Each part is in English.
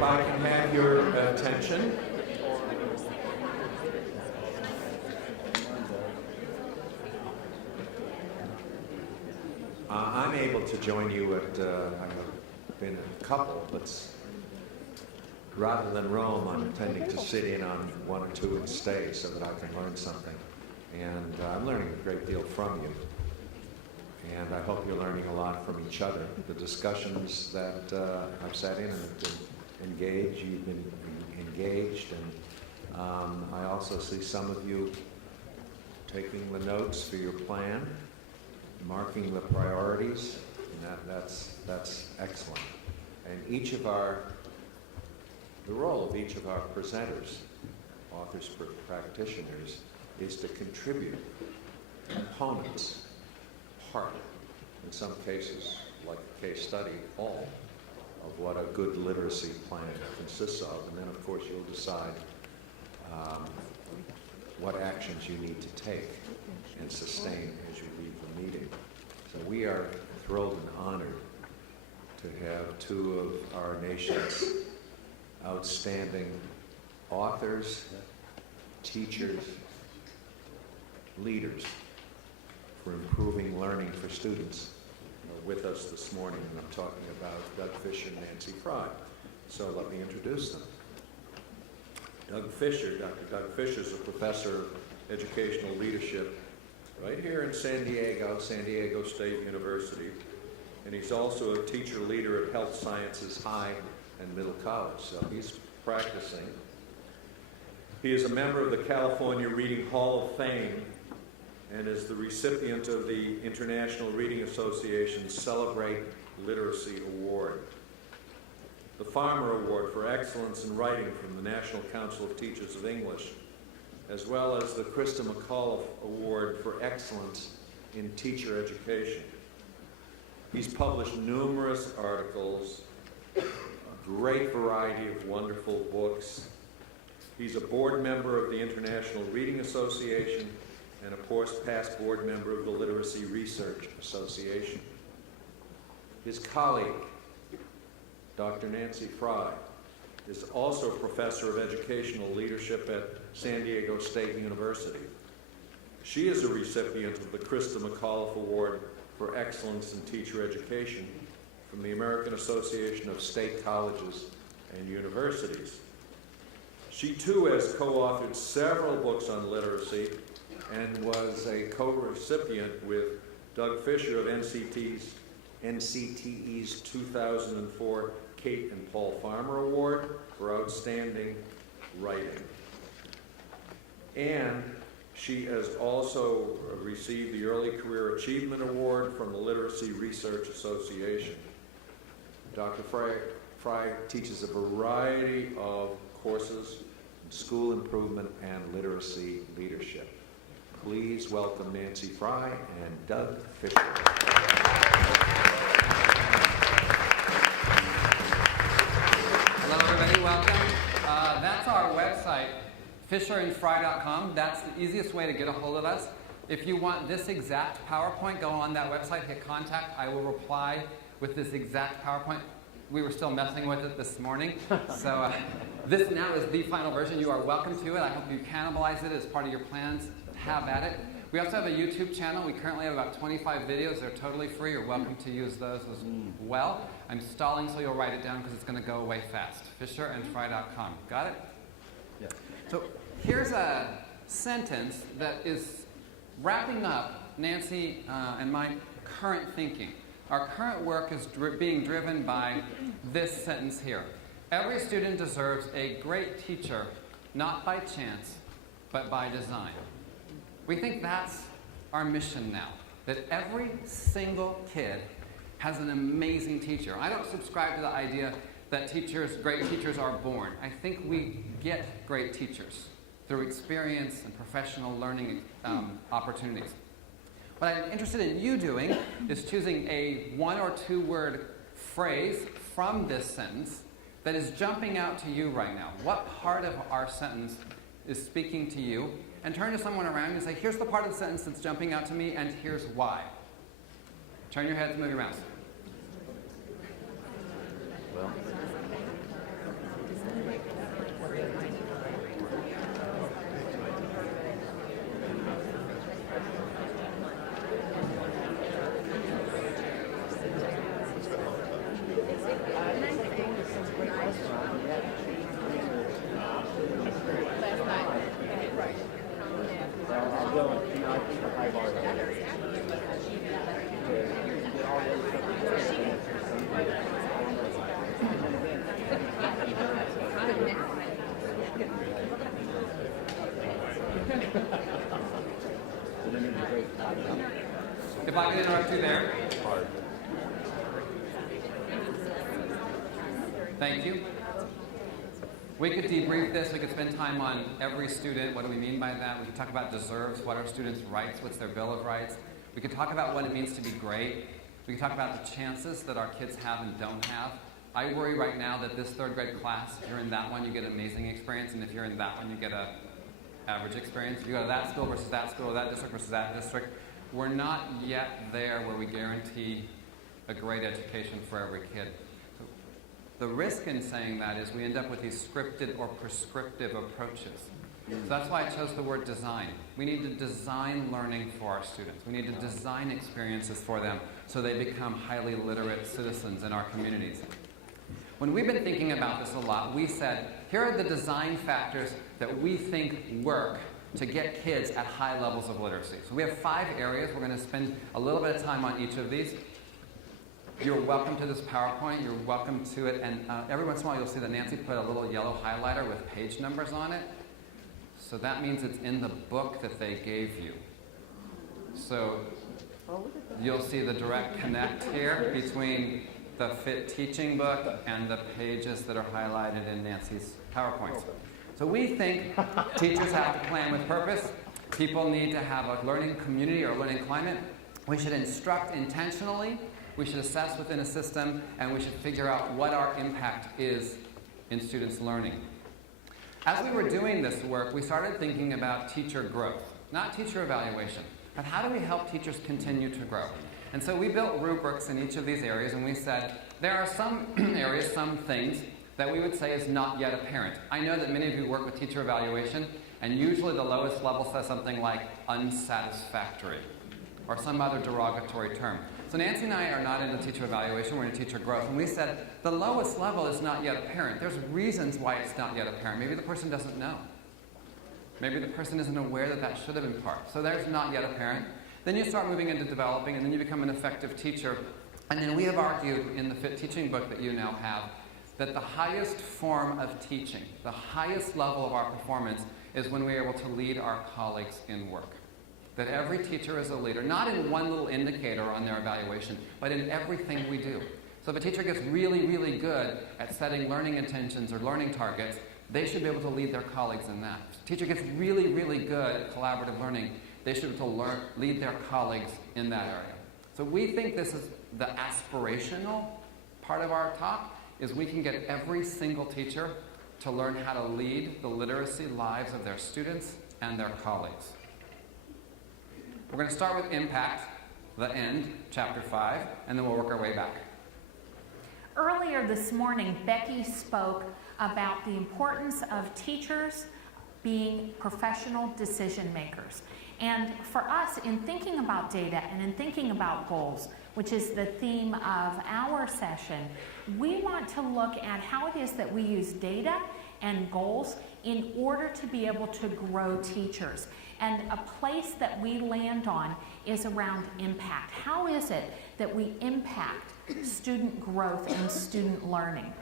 if I can have your attention. I'm able to join you at, I've been a couple, but rather than Rome, I'm intending to sit in on one or two and stay so that I can learn something. And I'm learning a great deal from you. And I hope you're learning a lot from each other. The discussions that I've sat in and have been engaged, you've been engaged, and I also see some of you taking the notes for your plan, marking the priorities, and that's excellent. And the role of each of our presenters, authors, practitioners, is to contribute components, part, in some cases, like a case study, all of what a good literacy plan consists of. And then, of course, you'll decide what actions you need to take and sustain as you leave the meeting. So we are thrilled and honored to have two of our nation's outstanding authors, teachers, leaders for improving learning for students with us this morning. And I'm talking about Doug Fisher and Nancy Fry. So let me introduce them. Doug Fisher, Dr. Doug Fisher is a professor of educational leadership right here in San Diego State University. And he's also a teacher leader at Health Sciences High and Middle College. So he's practicing. He is a member of the California Reading Hall of Fame and is the recipient of the International Reading Association's Celebrate Literacy Award, the Farmer Award for Excellence in Writing from the National Council of Teachers of English, as well as the Christa McAuliffe Award for Excellence in Teacher Education. He's published numerous articles, a great variety of wonderful books. He's a board member of the International Reading Association and a past board member of the Literacy Research Association. His colleague, Dr. Nancy Fry, is also a professor of educational leadership at San Diego State University. She is a recipient of the Christa McAuliffe Award for Excellence in Teacher Education from the American Association of State Colleges and Universities. She too has co-authored several books on literacy and was a co-recipient with Doug Fisher of NCTE's 2004 Kate and Paul Farmer Award for Outstanding Writing. And she has also received the Early Career Achievement Award from the Literacy Research Association. Dr. Fry teaches a variety of courses in school improvement and literacy leadership. Please welcome Nancy Fry and Doug Fisher. Hello, everybody. Welcome. That's our website, fisherandfry.com. That's the easiest way to get a hold of us. If you want this exact PowerPoint, go on that website, hit contact. I will reply with this exact PowerPoint. We were still messing with it this morning. So this now is the final version. You are welcome to it. I hope you cannibalize it as part of your plans. Have at it. We also have a YouTube channel. We currently have about 25 videos. They're totally free. You're welcome to use those as well. I'm stalling so you'll write it down because it's going to go away fast. fisherandfry.com. Got it? Yeah. So here's a sentence that is wrapping up Nancy and my current thinking. Our current work is being driven by this sentence here. Every student deserves a great teacher, not by chance, but by design. We think that's our mission now, that every single kid has an amazing teacher. I don't subscribe to the idea that great teachers are born. I think we get great teachers through experience and professional learning opportunities. What I'm interested in you doing is choosing a 1 or 2 word phrase from this sentence that is jumping out to you right now. What part of our sentence is speaking to you? And turn to someone around you and say, here's the part of the sentence that's jumping out to me, and here's why. Turn your heads, move your mouths. Well, If I can interrupt you there. Thank you. We could debrief this. We could spend time on every student. What do we mean by that? We could talk about deserves. What are students' rights? What's their Bill of Rights? We could talk about what it means to be great. We could talk about the chances that our kids have and don't have. I worry right now that this third grade class, if you're in that one, you get an amazing experience, and if you're in that one, you get an average experience. If you go to that school versus that school, that district versus that district, we're not yet there where we guarantee a great education for every kid. So the risk in saying that is we end up with these scripted or prescriptive approaches. So that's why I chose the word design. We need to design learning for our students. We need to design experiences for them so they become highly literate citizens in our communities. When we've been thinking about this a lot, we said, here are the design factors that we think work to get kids at high levels of literacy. So we have 5 areas. We're going to spend a little bit of time on each of these. You're welcome to this PowerPoint. You're welcome to it. And every once in a while, you'll see that Nancy put a little yellow highlighter with page numbers on it. So that means it's in the book that they gave you. So you'll see the direct connect here between the FIT teaching book and the pages that are highlighted in Nancy's PowerPoints. So we think teachers have to plan with purpose. People need to have a learning community or learning climate. We should instruct intentionally. We should assess within a system, and we should figure out what our impact is in students' learning. As we were doing this work, we started thinking about teacher growth, not teacher evaluation, but how do we help teachers continue to grow? And so we built rubrics in each of these areas, and we said there are some areas, some things that we would say is not yet apparent. I know that many of you work with teacher evaluation, and usually the lowest level says something like unsatisfactory or some other derogatory term. So Nancy and I are not into teacher evaluation, we're into teacher growth. And we said the lowest level is not yet apparent. There's reasons why it's not yet apparent. Maybe the person doesn't know. Maybe the person isn't aware that that should have been part. So there's not yet apparent. Then you start moving into developing, and then you become an effective teacher. And then we have argued in the FIT teaching book that you now have that the highest form of teaching, the highest level of our performance, is when we're able to lead our colleagues in work. That every teacher is a leader, not in one little indicator on their evaluation, but in everything we do. So if a teacher gets really, really good at setting learning intentions or learning targets, they should be able to lead their colleagues in that. If a teacher gets really, really good at collaborative learning, they should be able to lead their colleagues in that area. So we think this is the aspirational part of our talk, is we can get every single teacher to learn how to lead the literacy lives of their students and their colleagues. We're going to start with impact, the end, chapter 5, and then we'll work our way back. Earlier this morning, Becky spoke about the importance of teachers being professional decision makers. And for us, in thinking about data and in thinking about goals, which is the theme of our session, we want to look at how it is that we use data and goals in order to be able to grow teachers. And a place that we land on is around impact. How is it that we impact student growth and student learning?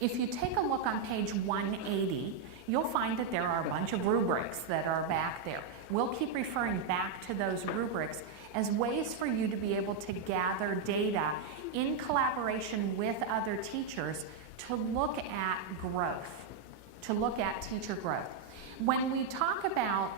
If you take a look on page 180, you'll find that there are a bunch of rubrics that are back there. We'll keep referring back to those rubrics as ways for you to be able to gather data in collaboration with other teachers to look at growth, to look at teacher growth. When we talk about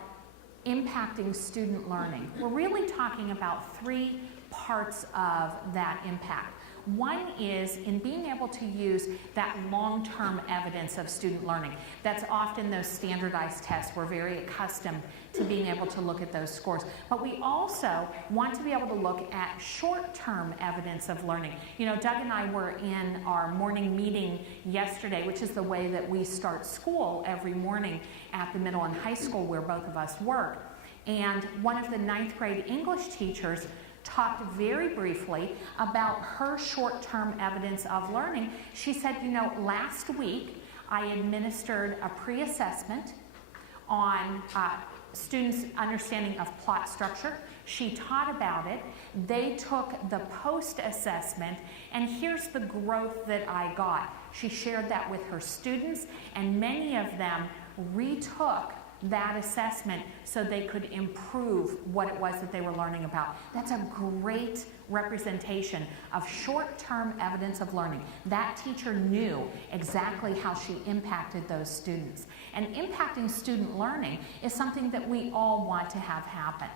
impacting student learning, we're really talking about 3 parts of that impact. One is in being able to use that long-term evidence of student learning. That's often those standardized tests. We're very accustomed to being able to look at those scores. But we also want to be able to look at short-term evidence of learning. You know, Doug and I were in our morning meeting yesterday, which is the way that we start school every morning at the middle and high school where both of us work. And one of the 9th grade English teachers talked very briefly about her short-term evidence of learning. She said, you know, last week I administered a pre-assessment on students' understanding of plot structure. She taught about it. They took the post-assessment, and here's the growth that I got. She shared that with her students, and many of them retook that assessment so they could improve what it was that they were learning about. That's a great representation of short-term evidence of learning. That teacher knew exactly how she impacted those students. And impacting student learning is something that we all want to have happen.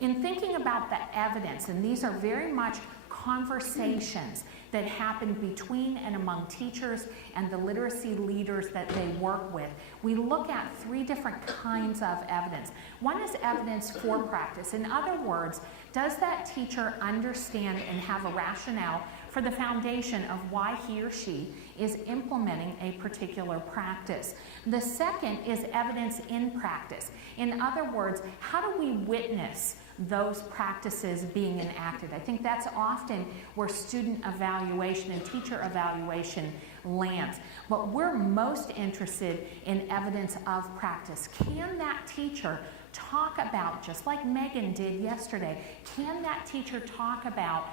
In thinking about the evidence, and these are very much conversations that happen between and among teachers and the literacy leaders that they work with, we look at 3 different kinds of evidence. One is evidence for practice. In other words, does that teacher understand and have a rationale for the foundation of why he or she is implementing a particular practice? The second is evidence in practice. In other words, how do we witness those practices being enacted? I think that's often where student evaluation and teacher evaluation lands. But we're most interested in evidence of practice. Can that teacher talk about, just like Megan did yesterday, can that teacher talk about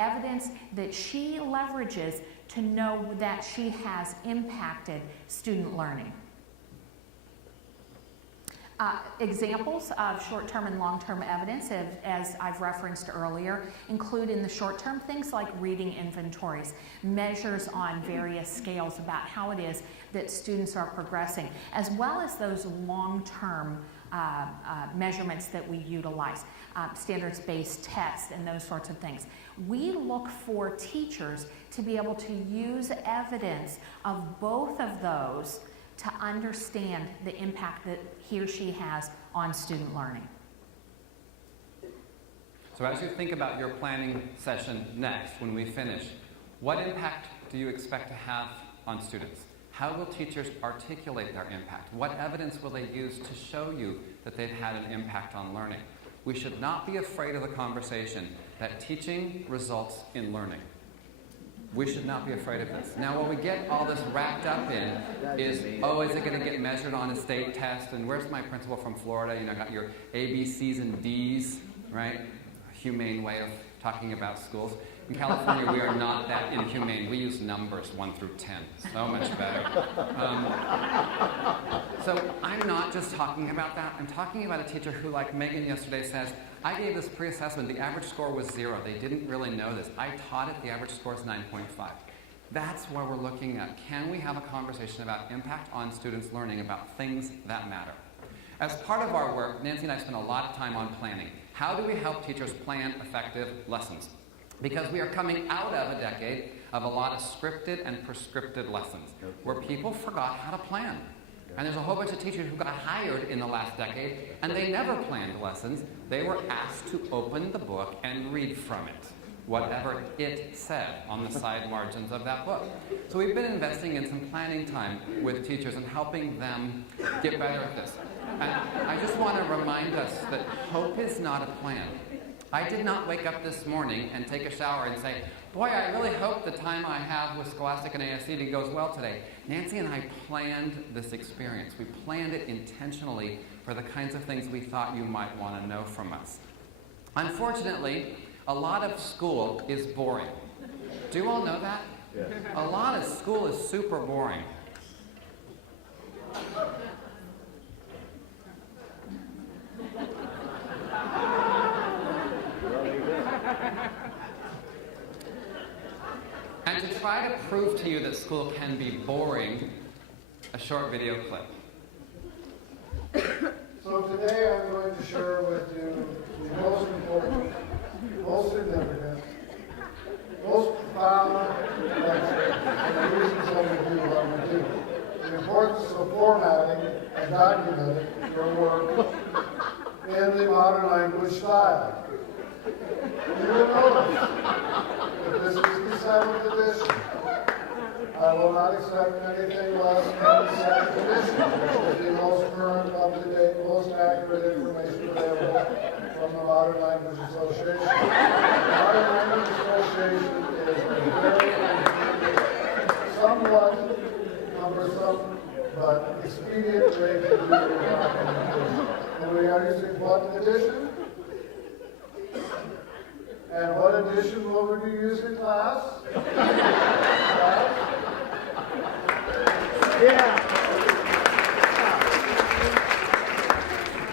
evidence that she leverages to know that she has impacted student learning? Examples of short-term and long-term evidence, as I've referenced earlier, include in the short-term things like reading inventories, measures on various scales about how it is that students are progressing, as well as those long-term measurements that we utilize, standards-based tests and those sorts of things. We look for teachers to be able to use evidence of both of those to understand the impact that he or she has on student learning. So as you think about your planning session next, when we finish, what impact do you expect to have on students? How will teachers articulate their impact? What evidence will they use to show you that they've had an impact on learning? We should not be afraid of the conversation that teaching results in learning. We should not be afraid of this. Now, what we get all this wrapped up in is, oh, is it going to get measured on a state test? And where's my principal from Florida? You know, got your ABCs and Ds, right? A humane way of talking about schools. In California, we are not that inhumane. We use numbers 1 through 10. So much better. So I'm not just talking about that. I'm talking about a teacher who, like Megan yesterday says, I gave this pre-assessment. The average score was 0. They didn't really know this. I taught it. The average score is 9.5. That's why we're looking at, can we have a conversation about impact on students' learning about things that matter? As part of our work, Nancy and I spent a lot of time on planning. How do we help teachers plan effective lessons? Because we are coming out of a decade of a lot of scripted and prescripted lessons where people forgot how to plan. And there's a whole bunch of teachers who got hired in the last decade, and they never planned lessons. They were asked to open the book and read from it, whatever it said on the side margins of that book. So we've been investing in some planning time with teachers and helping them get better at this. And I just want to remind us that hope is not a plan. I did not wake up this morning and take a shower and say, boy, I really hope the time I have with Scholastic and ASCD goes well today. Nancy and I planned this experience. We planned it intentionally for the kinds of things we thought you might want to know from us. Unfortunately, a lot of school is boring. Do you all know that? Yeah. A lot of school is super boring. And to try to prove to you that school can be boring, a short video clip. So today I'm going to share with you the most important, most significant, extremely modern language style. You will notice that this is the 7th edition. I will not accept anything less than the 7th edition, which is the most current, up-to-date, most accurate information available from the Modern Language Association. The Modern Language Association is a very somewhat cumbersome but expedient way to do documentation. And we are using what edition? And what edition will we be using, class? Class?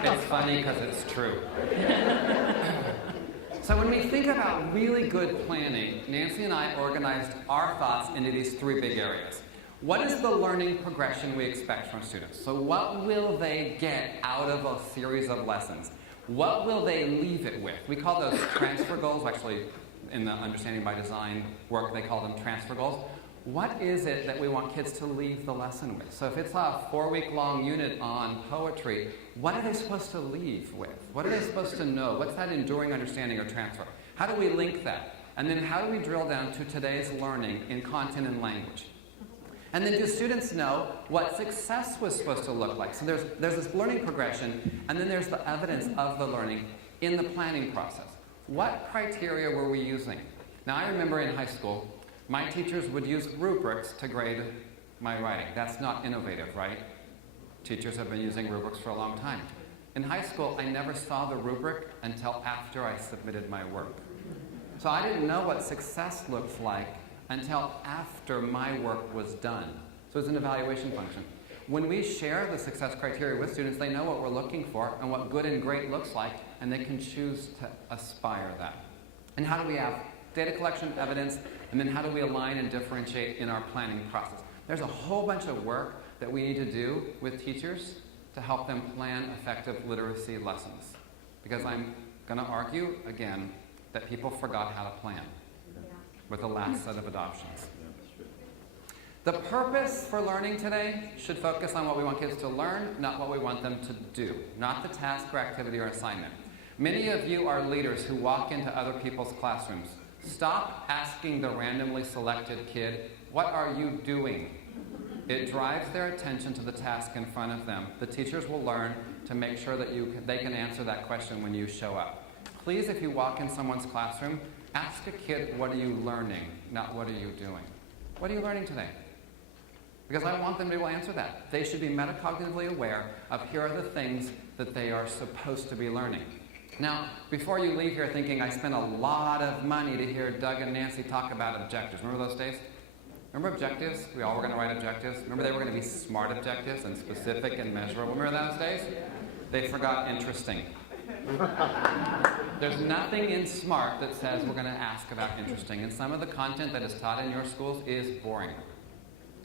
It's funny because it's true. So when we think about really good planning, Nancy and I organized our thoughts into these 3 big areas. What is the learning progression we expect from students? So what will they get out of a series of lessons? What will they leave it with? We call those transfer goals. Actually, in the Understanding by Design work, they call them transfer goals. What is it that we want kids to leave the lesson with? So if it's a 4-week-long unit on poetry, what are they supposed to leave with? What are they supposed to know? What's that enduring understanding or transfer? How do we link that? And then how do we drill down to today's learning in content and language? And then do students know what success was supposed to look like? So there's this learning progression, and then there's the evidence of the learning in the planning process. What criteria were we using? Now, I remember in high school, my teachers would use rubrics to grade my writing. That's not innovative, right? Teachers have been using rubrics for a long time. In high school, I never saw the rubric until after I submitted my work. So I didn't know what success looks like until after my work was done. So it's an evaluation function. When we share the success criteria with students, they know what we're looking for and what good and great looks like, and they can choose to aspire that. And how do we have data collection, evidence, and then how do we align and differentiate in our planning process? There's a whole bunch of work that we need to do with teachers to help them plan effective literacy lessons. Because I'm going to argue, again, that people forgot how to plan with the last set of adoptions. The purpose for learning today should focus on what we want kids to learn, not what we want them to do, not the task or activity or assignment. Many of you are leaders who walk into other people's classrooms. Stop asking the randomly selected kid, "What are you doing?" It drives their attention to the task in front of them. The teachers will learn to make sure that they can answer that question when you show up. Please, if you walk in someone's classroom, ask a kid, "What are you learning?" not "What are you doing?" What are you learning today? Because I want them to be able to answer that. They should be metacognitively aware of here are the things that they are supposed to be learning. Now, before you leave here thinking, I spent a lot of money to hear Doug and Nancy talk about objectives. Remember those days? Remember objectives? We all were going to write objectives. Remember they were going to be smart objectives and specific and measurable. Remember those days? They forgot interesting. There's nothing in SMART that says we're going to ask about interesting. And some of the content that is taught in your schools is boring.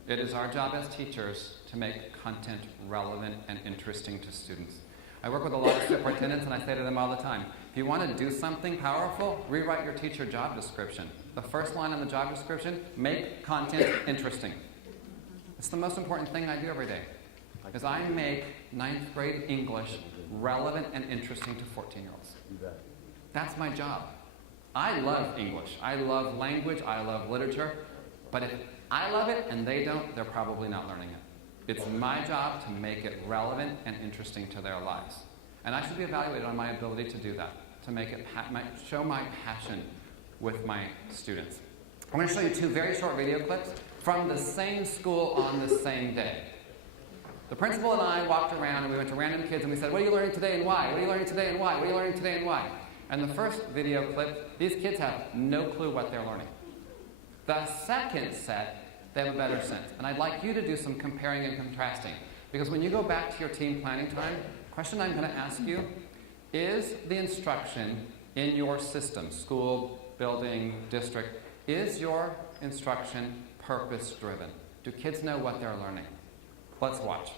It is our job as teachers to make content relevant and interesting to students. I work with a lot of superintendents and I say to them all the time, if you want to do something powerful, rewrite your teacher job description. The first line on the job description, make content interesting. It's the most important thing I do every day, is I make 9th grade English relevant and interesting to 14-year-olds. That's my job. I love English. I love language. I love literature. But if I love it and they don't, they're probably not learning it. It's my job to make it relevant and interesting to their lives. And I should be evaluated on my ability to do that, to make it show my passion with my students. I'm going to show you 2 very short video clips from the same school on the same day. The principal and I walked around and we went to random kids and we said, what are you learning today and why? What are you learning today and why? What are you learning today and why? And the first video clip, these kids have no clue what they're learning. The second set, they have a better sense. And I'd like you to do some comparing and contrasting. Because when you go back to your team planning time, the question I'm going to ask you, is the instruction in your system, school, building, district, is your instruction purpose-driven? Do kids know what they're learning? Let's watch.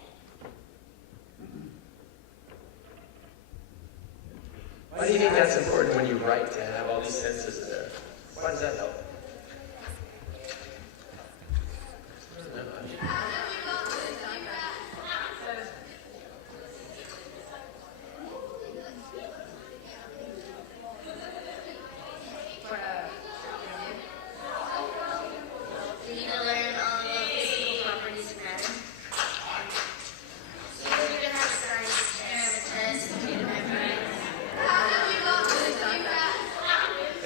Why do you think that's important when you write to have all these senses there? Why does that help?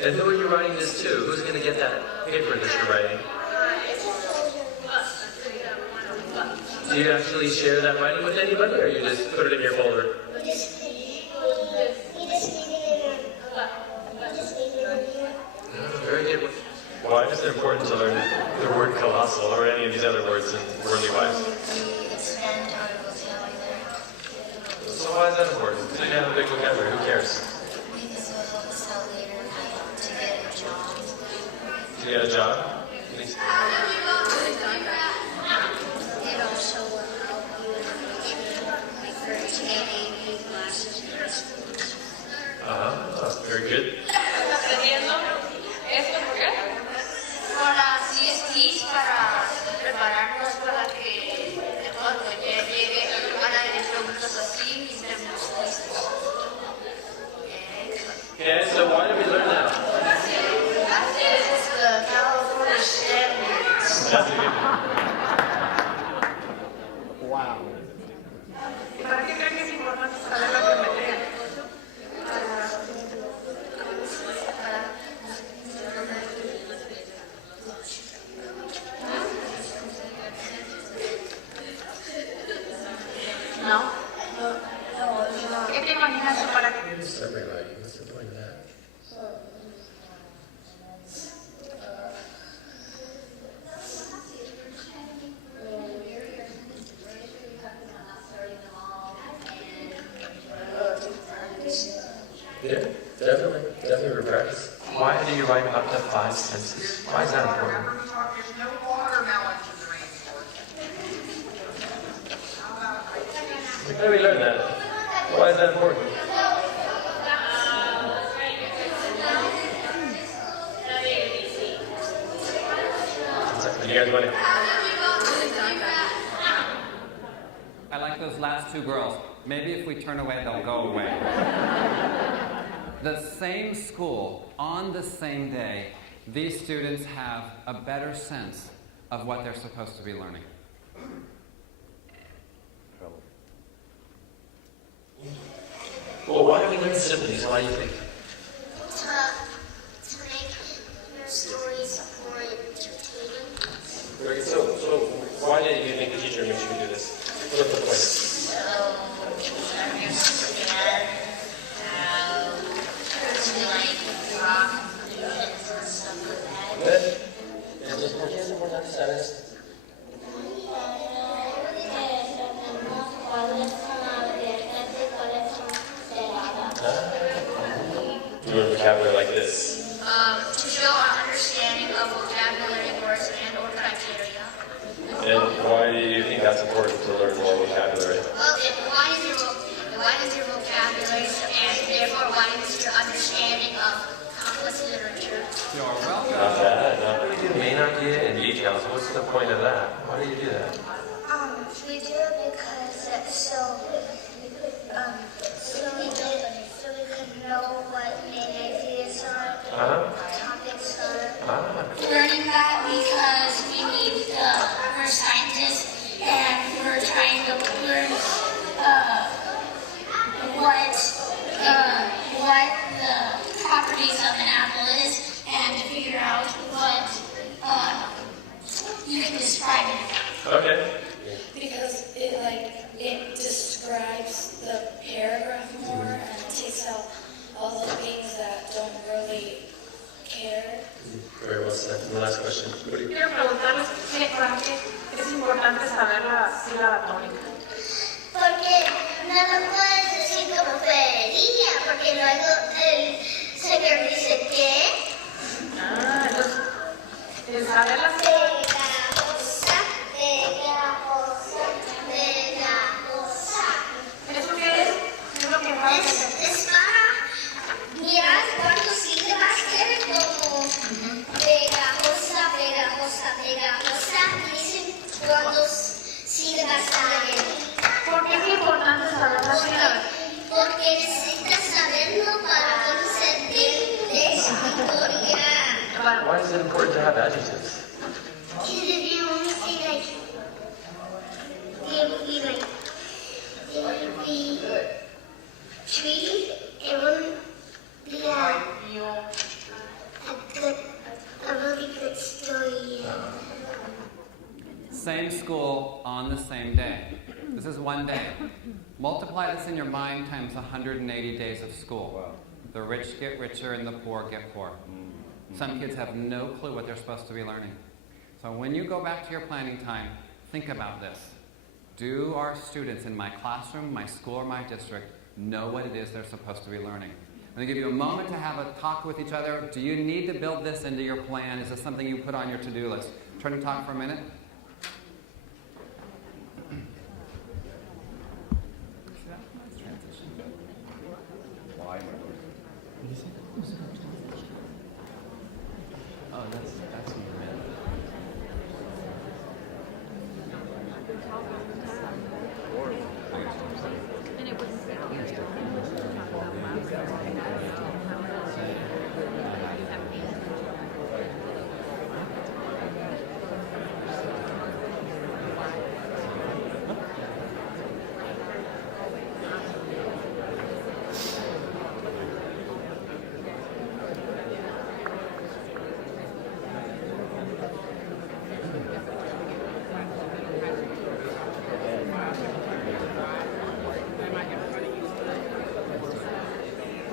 And who are you writing this to? Who's going to get that paper that you're writing? Do you actually share that writing with anybody, or you just put it in your folder? Very good. Why is it important to learn the word colossal or any of these other words in worldly wise? So why is that important? So you have a big vocabulary. Who cares? To get a job? It also will help you in the future, like for taking classes and schools. Very good. Para CSTs, para prepararnos para que cuando llegue a la preguntas así y estemos listos. Okay, so why do we learn that? It's the California standards. That's a good. Wow. ¿Para qué creen que es importante saber la geometría? No. ¿Qué te imaginas para qué? Summary writing. What's the point of that? Yeah, definitely for practice. Why do you write up to 5 sentences? Why is that important? There's no watermelons in the rainforest. How do we learn that? Why is that important? You guys want to? I like those last two girls. Maybe if we turn away, they'll go away. The same school, on the same day, these students have a better sense of what they're supposed to be learning. Well, why do we learn similes? Why do you think? To make your stories more entertaining. Okay, so why did you think the teacher made you do this? What was the point? So you understand how to like draw conclusions and stuff like that. ¿Por qué es importante saber esto? Do a vocabulary like this. To show our understanding of vocabulary words and or criteria. And why do you think that's important to learn more vocabulary? Well, it widens your vocabulary and therefore widens your understanding of complex literature. You're welcome. Not that. Not really the main idea in details. What's the point of that? Why do you do that? We do it because so we could know what main ideas are, topics are. Learning that because we're scientists and we're trying to learn what the properties of an apple is and to figure out what you can describe it. Okay. Because it describes the paragraph more and it takes out all the things that don't really care. Very well said. And the last question. What do you? Quiero preguntarles para qué es importante saber la sílaba tónica. Porque no lo puedes decir como pediría, porque luego el señor dice que Entonces, el saber la pegajosa, pegajosa, pegajosa. ¿eso qué es? ¿Qué es lo que va a hacer? Es para mirar cuántos sílabas tienes como pegajosa, pegajosa, pegajosa. Y dicen cuántos sílabas tienen. ¿Por qué es importante saber la sílaba? Porque necesitas saberlo para poder sentir de historia. Why is it important to have adjectives? Because if you only say like, it would be tree, it wouldn't be school on the same day. This is one day. Multiply this in your mind times 180 days of school. The rich get richer and the poor get poor. Some kids have no clue what they're supposed to be learning. So when you go back to your planning time, think about this. Do our students in my classroom, my school, or my district know what it is they're supposed to be learning? I'm going to give you a moment to have a talk with each other. Do you need to build this into your plan? Is this something you put on your to-do list? Turn and talk for a minute. Oh, that's what you meant.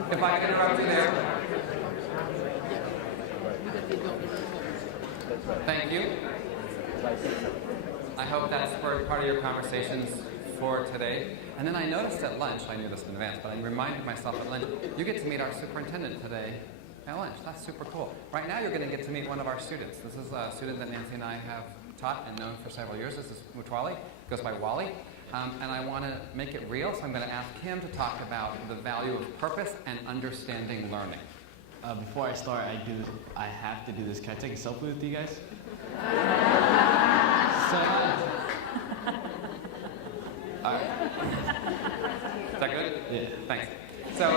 If I can interrupt you there. Thank you. I hope that spurred part of your conversations for today. And then I noticed at lunch, I knew this in advance, but I reminded myself at lunch, you get to meet our superintendent today at lunch. That's super cool. Right now you're going to get to meet one of our students. This is a student that Nancy and I have taught and known for several years. This is Mutwali, goes by Wally. And I want to make it real, so I'm going to ask him to talk about the value of purpose and understanding learning. Before I start, I have to do this. Can I take a selfie with you guys? All right. Is that good? Yeah. Thanks. So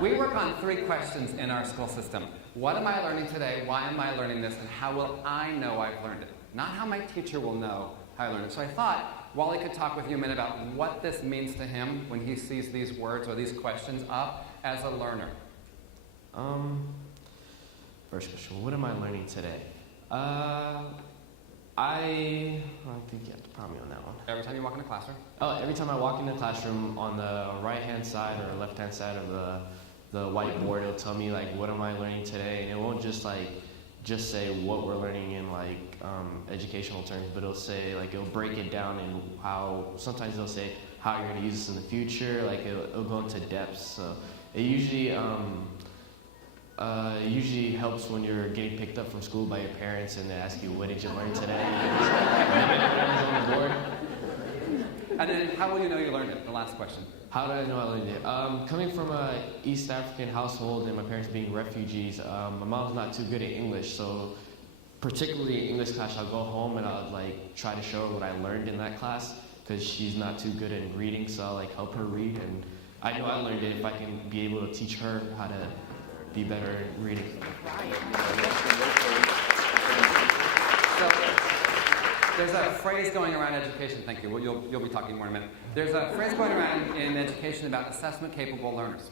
we work on 3 questions in our school system. What am I learning today? Why am I learning this? And how will I know I've learned it? Not how my teacher will know how I learned it. So I thought Wally could talk with you a minute about what this means to him when he sees these words or these questions up as a learner. First question, what am I learning today? I think you have to prompt me on that one. Every time you walk in a classroom? Oh, every time I walk in the classroom, on the right-hand side or left-hand side of the whiteboard, it'll tell me, like, what am I learning today? And it won't just say what we're learning in, educational terms, but it'll break it down in how, sometimes it'll say how you're going to use this in the future, it'll go into depth. So it usually helps when you're getting picked up from school by your parents and they ask you, what did you learn today? On the board. And then how will you know you learned it? The last question. How did I know I learned it? Coming from a East African household and my parents being refugees, my mom's not too good at English, so particularly in English class, I'll go home and I'll try to show her what I learned in that class because she's not too good at reading, so I'll help her read, and I know I learned it if I can be able to teach her how to be better at reading. So there's a phrase going around education, thank you, you'll be talking more in a minute. There's a phrase going around in education about assessment-capable learners.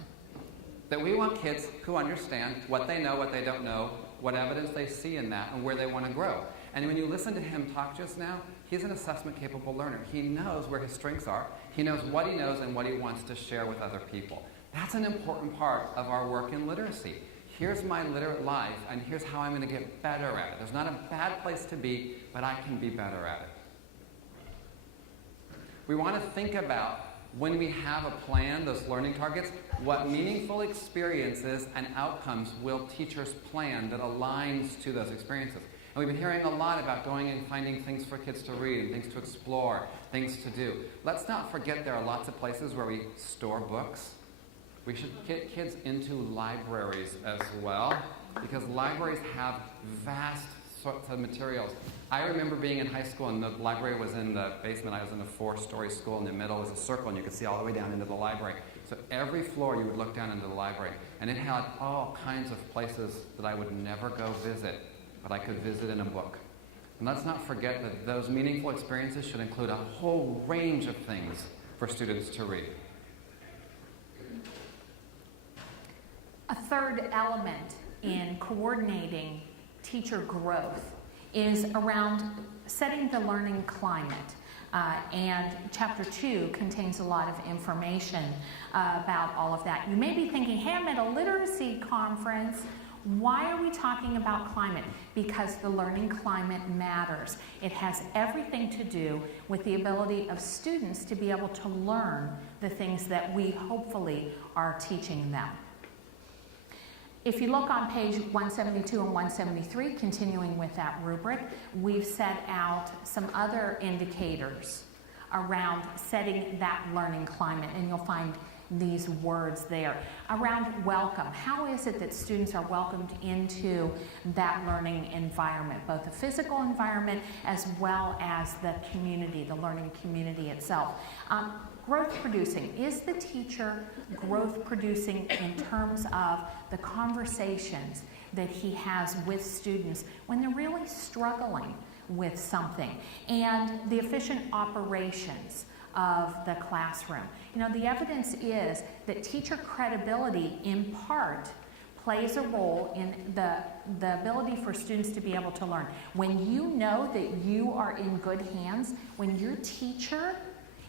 That we want kids who understand what they know, what they don't know, what evidence they see in that, and where they want to grow. And when you listen to him talk just now, he's an assessment-capable learner. He knows where his strengths are, he knows what he knows and what he wants to share with other people. That's an important part of our work in literacy. Here's my literate life, and here's how I'm going to get better at it. There's not a bad place to be, but I can be better at it. We want to think about, when we have a plan, those learning targets, what meaningful experiences and outcomes will teachers plan that aligns to those experiences. And we've been hearing a lot about going and finding things for kids to read, and things to explore, things to do. Let's not forget there are lots of places where we store books. We should get kids into libraries as well, because libraries have vast sorts of materials. I remember being in high school and the library was in the basement. I was in a 4-story school. In the middle was a circle and you could see all the way down into the library. So every floor you would look down into the library, and it had all kinds of places that I would never go visit, but I could visit in a book. And let's not forget that those meaningful experiences should include a whole range of things for students to read. A third element in coordinating teacher growth is around setting the learning climate. And chapter 2 contains a lot of information about all of that. You may be thinking, hey, I'm at a literacy conference. Why are we talking about climate? Because the learning climate matters. It has everything to do with the ability of students to be able to learn the things that we hopefully are teaching them. If you look on page 172 and 173, continuing with that rubric, we've set out some other indicators around setting that learning climate, and you'll find these words there. Around welcome, how is it that students are welcomed into that learning environment, both the physical environment as well as the community, the learning community itself? Growth producing, is the teacher growth producing in terms of the conversations that he has with students when they're really struggling with something, and the efficient operations of the classroom? You know, the evidence is that teacher credibility in part plays a role in the ability for students to be able to learn. When you know that you are in good hands, when your teacher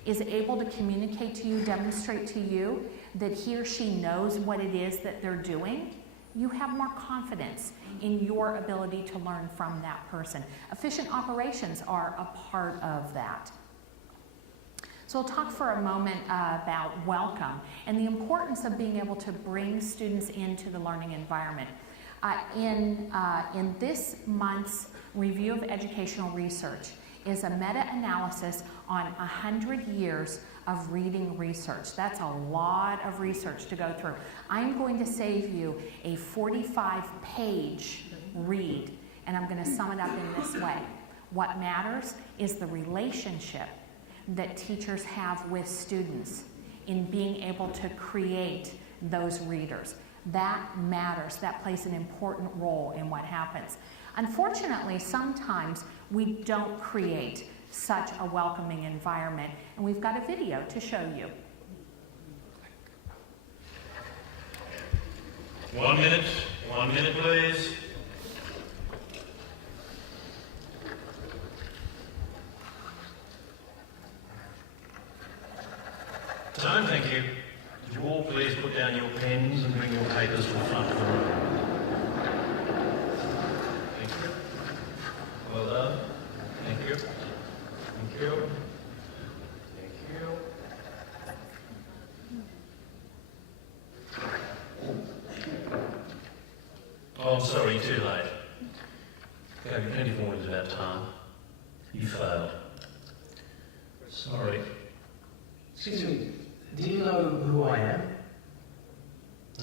is able to communicate to you, demonstrate to you that he or she knows what it is that they're doing, you have more confidence in your ability to learn from that person. Efficient operations are a part of that. So we'll talk for a moment about welcome and the importance of being able to bring students into the learning environment. In this month's review of educational research is a meta-analysis on 100 years of reading research. That's a lot of research to go through. I'm going to save you a 45-page read, and I'm going to sum it up in this way. What matters is the relationship that teachers have with students in being able to create those readers. That matters. That plays an important role in what happens. Unfortunately, sometimes we don't create such a welcoming environment, and we've got a video to show you. 1 minute, 1 minute please. Time, thank you. Would you all please put down your pens and bring your papers to the front of the room? Thank you. Well done. Thank you. Thank you. Thank you. Oh, I'm sorry, too late. Gave you plenty of warnings about time. You failed. Sorry. Excuse me, do you know who I am?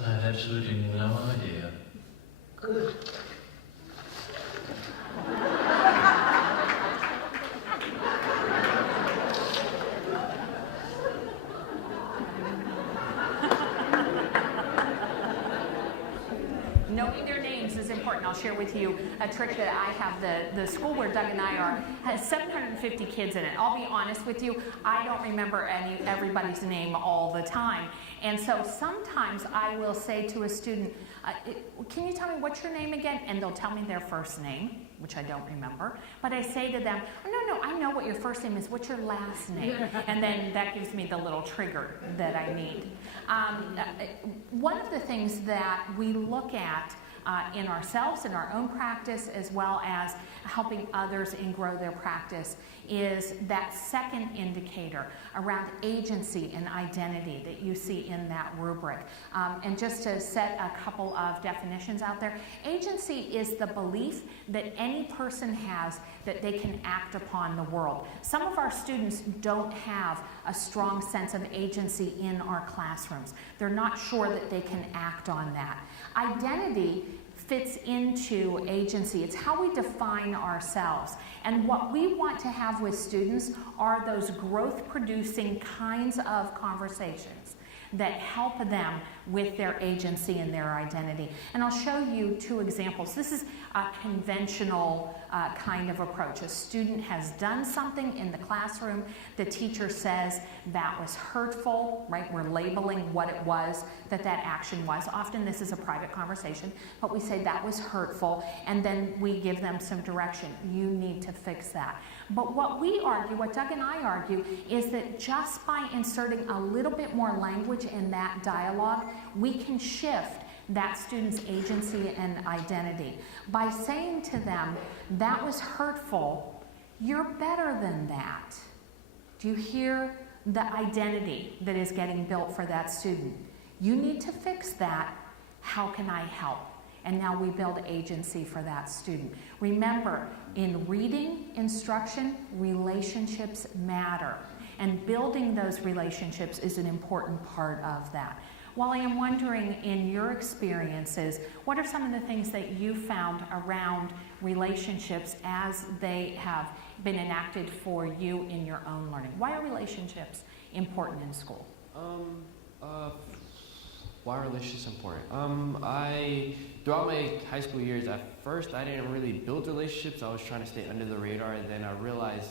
I have absolutely no idea. Good. Knowing their names is important. I'll share with you a trick that I have. The school where Doug and I are has 750 kids in it. I'll be honest with you, I don't remember everybody's name all the time. And so sometimes I will say to a student, can you tell me what's your name again? And they'll tell me their first name, which I don't remember. But I say to them, oh, no, I know what your first name is. What's your last name? And then that gives me the little trigger that I need. One of the things that we look at in ourselves, in our own practice, as well as helping others and grow their practice, is that second indicator around agency and identity that you see in that rubric. And just to set a couple of definitions out there, agency is the belief that any person has that they can act upon the world. Some of our students don't have a strong sense of agency in our classrooms. They're not sure that they can act on that. Identity fits into agency. It's how we define ourselves. And what we want to have with students are those growth-producing kinds of conversations that help them with their agency and their identity. And I'll show you two examples. This is a conventional kind of approach. A student has done something in the classroom. The teacher says that was hurtful, right? We're labeling what it was that action was. Often this is a private conversation, but we say that was hurtful, and then we give them some direction. You need to fix that. But what we argue, what Doug and I argue, is that just by inserting a little bit more language in that dialogue, we can shift that student's agency and identity. By saying to them, that was hurtful, you're better than that. Do you hear the identity that is getting built for that student? You need to fix that. How can I help? And now we build agency for that student. Remember, in reading instruction, relationships matter. And building those relationships is an important part of that. While I am wondering, in your experiences, what are some of the things that you found around relationships as they have been enacted for you in your own learning? Why are relationships important in school? Why are relationships important? Throughout my high school years, at first I didn't really build relationships. I was trying to stay under the radar, and then I realized,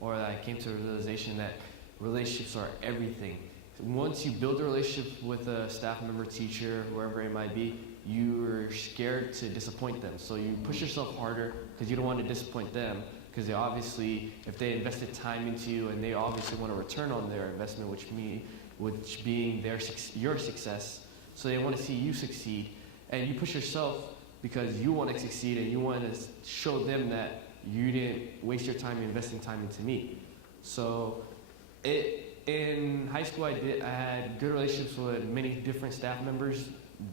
or I came to a realization that relationships are everything. Once you build a relationship with a staff member, teacher, whoever it might be, you're scared to disappoint them. So you push yourself harder because you don't want to disappoint them, because they obviously, if they invested time into you, and they obviously want a return on their investment, which being your success, so they want to see you succeed. And you push yourself because you want to succeed, and you want to show them that you didn't waste your time investing time into me. So in high school, I had good relationships with many different staff members,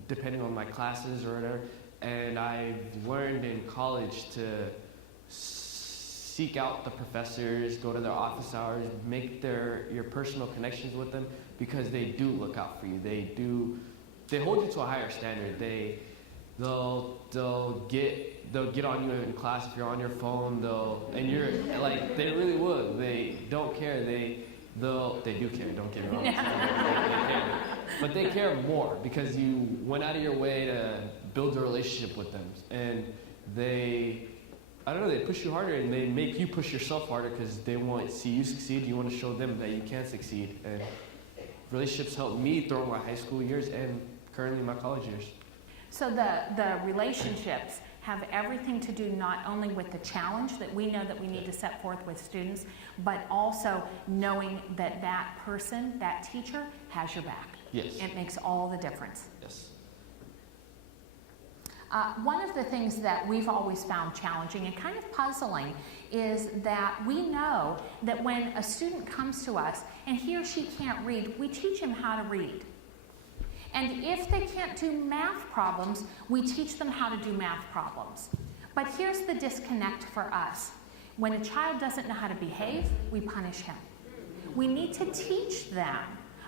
depending on my classes or whatever. And I've learned in college to seek out the professors, go to their office hours, make your personal connections with them, because they do look out for you. They hold you to a higher standard. They'll get on you in class if you're on your phone. They really will. They don't care. They do care. Don't get me wrong. They care. But they care more because you went out of your way to build a relationship with them, and they push you harder, and they make you push yourself harder because they want to see you succeed. You want to show them that you can succeed. And relationships helped me throughout my high school years and currently my college years. So the relationships have everything to do not only with the challenge that we know that we need to set forth with students, but also knowing that that person, that teacher, has your back. Yes. It makes all the difference. Yes. One of the things that we've always found challenging and kind of puzzling is that we know that when a student comes to us and he or she can't read, we teach him how to read. And if they can't do math problems, we teach them how to do math problems. But here's the disconnect for us. When a child doesn't know how to behave, we punish him. We need to teach them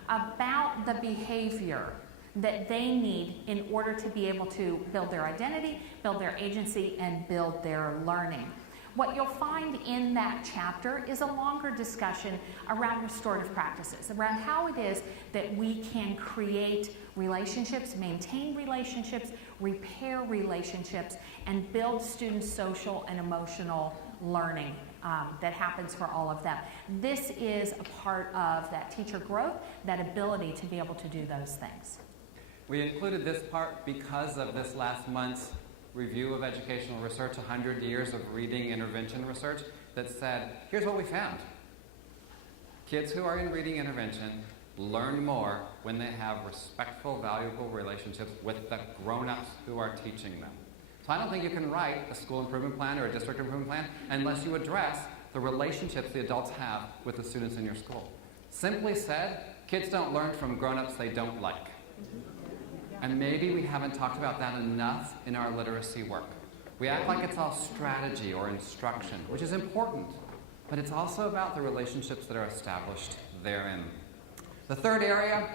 about the behavior that they need in order to be able to build their identity, build their agency, and build their learning. What you'll find in that chapter is a longer discussion around restorative practices, around how it is that we can create relationships, maintain relationships, repair relationships, and build students' social and emotional learning that happens for all of them. This is a part of that teacher growth, that ability to be able to do those things. We included this part because of this last month's review of educational research, 100 years of reading intervention research, that said, here's what we found. Kids who are in reading intervention learn more when they have respectful, valuable relationships with the grown-ups who are teaching them. So I don't think you can write a school improvement plan or a district improvement plan unless you address the relationships the adults have with the students in your school. Simply said, kids don't learn from grown-ups they don't like. And maybe we haven't talked about that enough in our literacy work. We act like it's all strategy or instruction, which is important, but it's also about the relationships that are established therein. The third area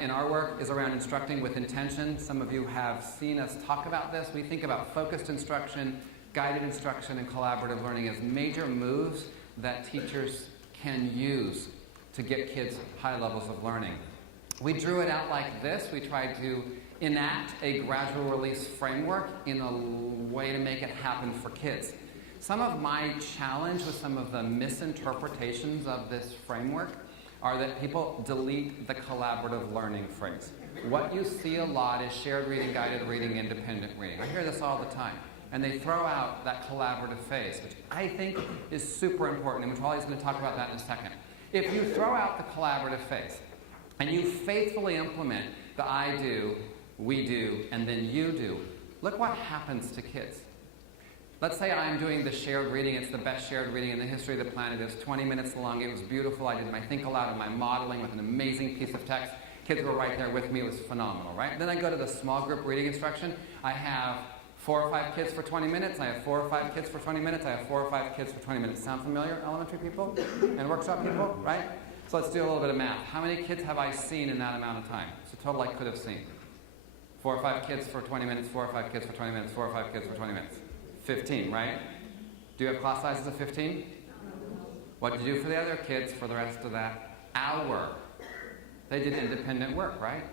in our work is around instructing with intention. Some of you have seen us talk about this. We think about focused instruction, guided instruction, and collaborative learning as major moves that teachers can use to get kids high levels of learning. We drew it out like this. We tried to enact a gradual release framework in a way to make it happen for kids. Some of my challenge with some of the misinterpretations of this framework are that people delete the collaborative learning phrase. What you see a lot is shared reading, guided reading, independent reading. I hear this all the time. And they throw out that collaborative phase, which I think is super important, and Charlie's going to talk about that in a second. If you throw out the collaborative phase, and you faithfully implement the I do, we do, and then you do, look what happens to kids. Let's say I'm doing the shared reading. It's the best shared reading in the history of the planet. It was 20 minutes long. It was beautiful. I did my think aloud and my modeling with an amazing piece of text. Kids were right there with me. It was phenomenal, right? Then I go to the small group reading instruction. I have 4 or 5 kids for 20 minutes. I have 4 or 5 kids for 20 minutes. I have 4 or 5 kids for 20 minutes. Sound familiar, elementary people and workshop people, right? So let's do a little bit of math. How many kids have I seen in that amount of time? It's the total I could have seen. 4 or 5 kids for 20 minutes, 4 or 5 kids for 20 minutes, 4 or 5 kids for 20 minutes. 15, right? Do you have class sizes of 15? What did you do for the other kids for the rest of that hour? They did independent work, right?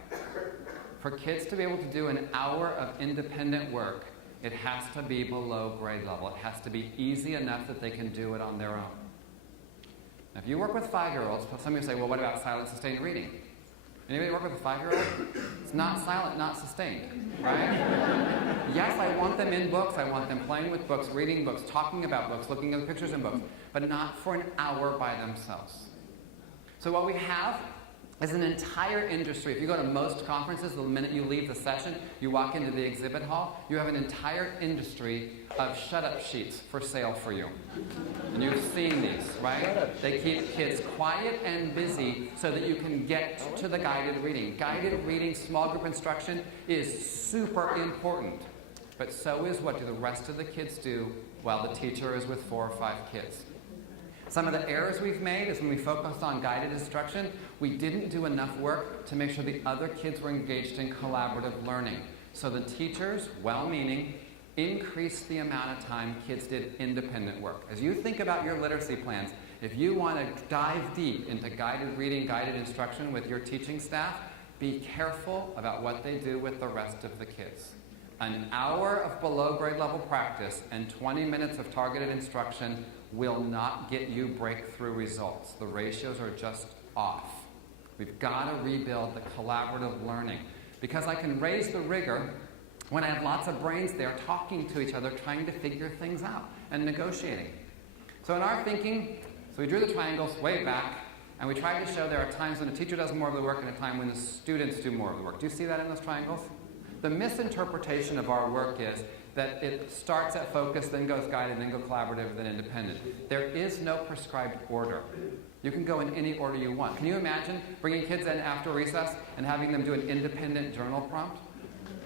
For kids to be able to do an hour of independent work, it has to be below grade level. It has to be easy enough that they can do it on their own. Now, if you work with 5-year-olds, some of you say, well, what about silent sustained reading? Anybody work with a 5-year-old? It's not silent, not sustained, right? Yes, I want them in books. I want them playing with books, reading books, talking about books, looking at the pictures in books, but not for an hour by themselves. So what we have is an entire industry. If you go to most conferences, the minute you leave the session, you walk into the exhibit hall, you have an entire industry of shut-up sheets for sale for you. And you've seen these, right? They keep kids quiet and busy so that you can get to the guided reading. Guided reading, small group instruction is super important. But so is what do the rest of the kids do while the teacher is with 4 or 5 kids. Some of the errors we've made is when we focused on guided instruction, we didn't do enough work to make sure the other kids were engaged in collaborative learning. So the teachers, well-meaning, increased the amount of time kids did independent work. As you think about your literacy plans, if you want to dive deep into guided reading, guided instruction with your teaching staff, be careful about what they do with the rest of the kids. An hour of below grade level practice and 20 minutes of targeted instruction will not get you breakthrough results. The ratios are just off. We've got to rebuild the collaborative learning because I can raise the rigor when I have lots of brains there talking to each other, trying to figure things out and negotiating. So in our thinking, we drew the triangles way back, and we tried to show there are times when the teacher does more of the work and a time when the students do more of the work. Do you see that in those triangles? The misinterpretation of our work is that it starts at focus, then goes guided, then go collaborative, then independent. There is no prescribed order. You can go in any order you want. Can you imagine bringing kids in after recess and having them do an independent journal prompt?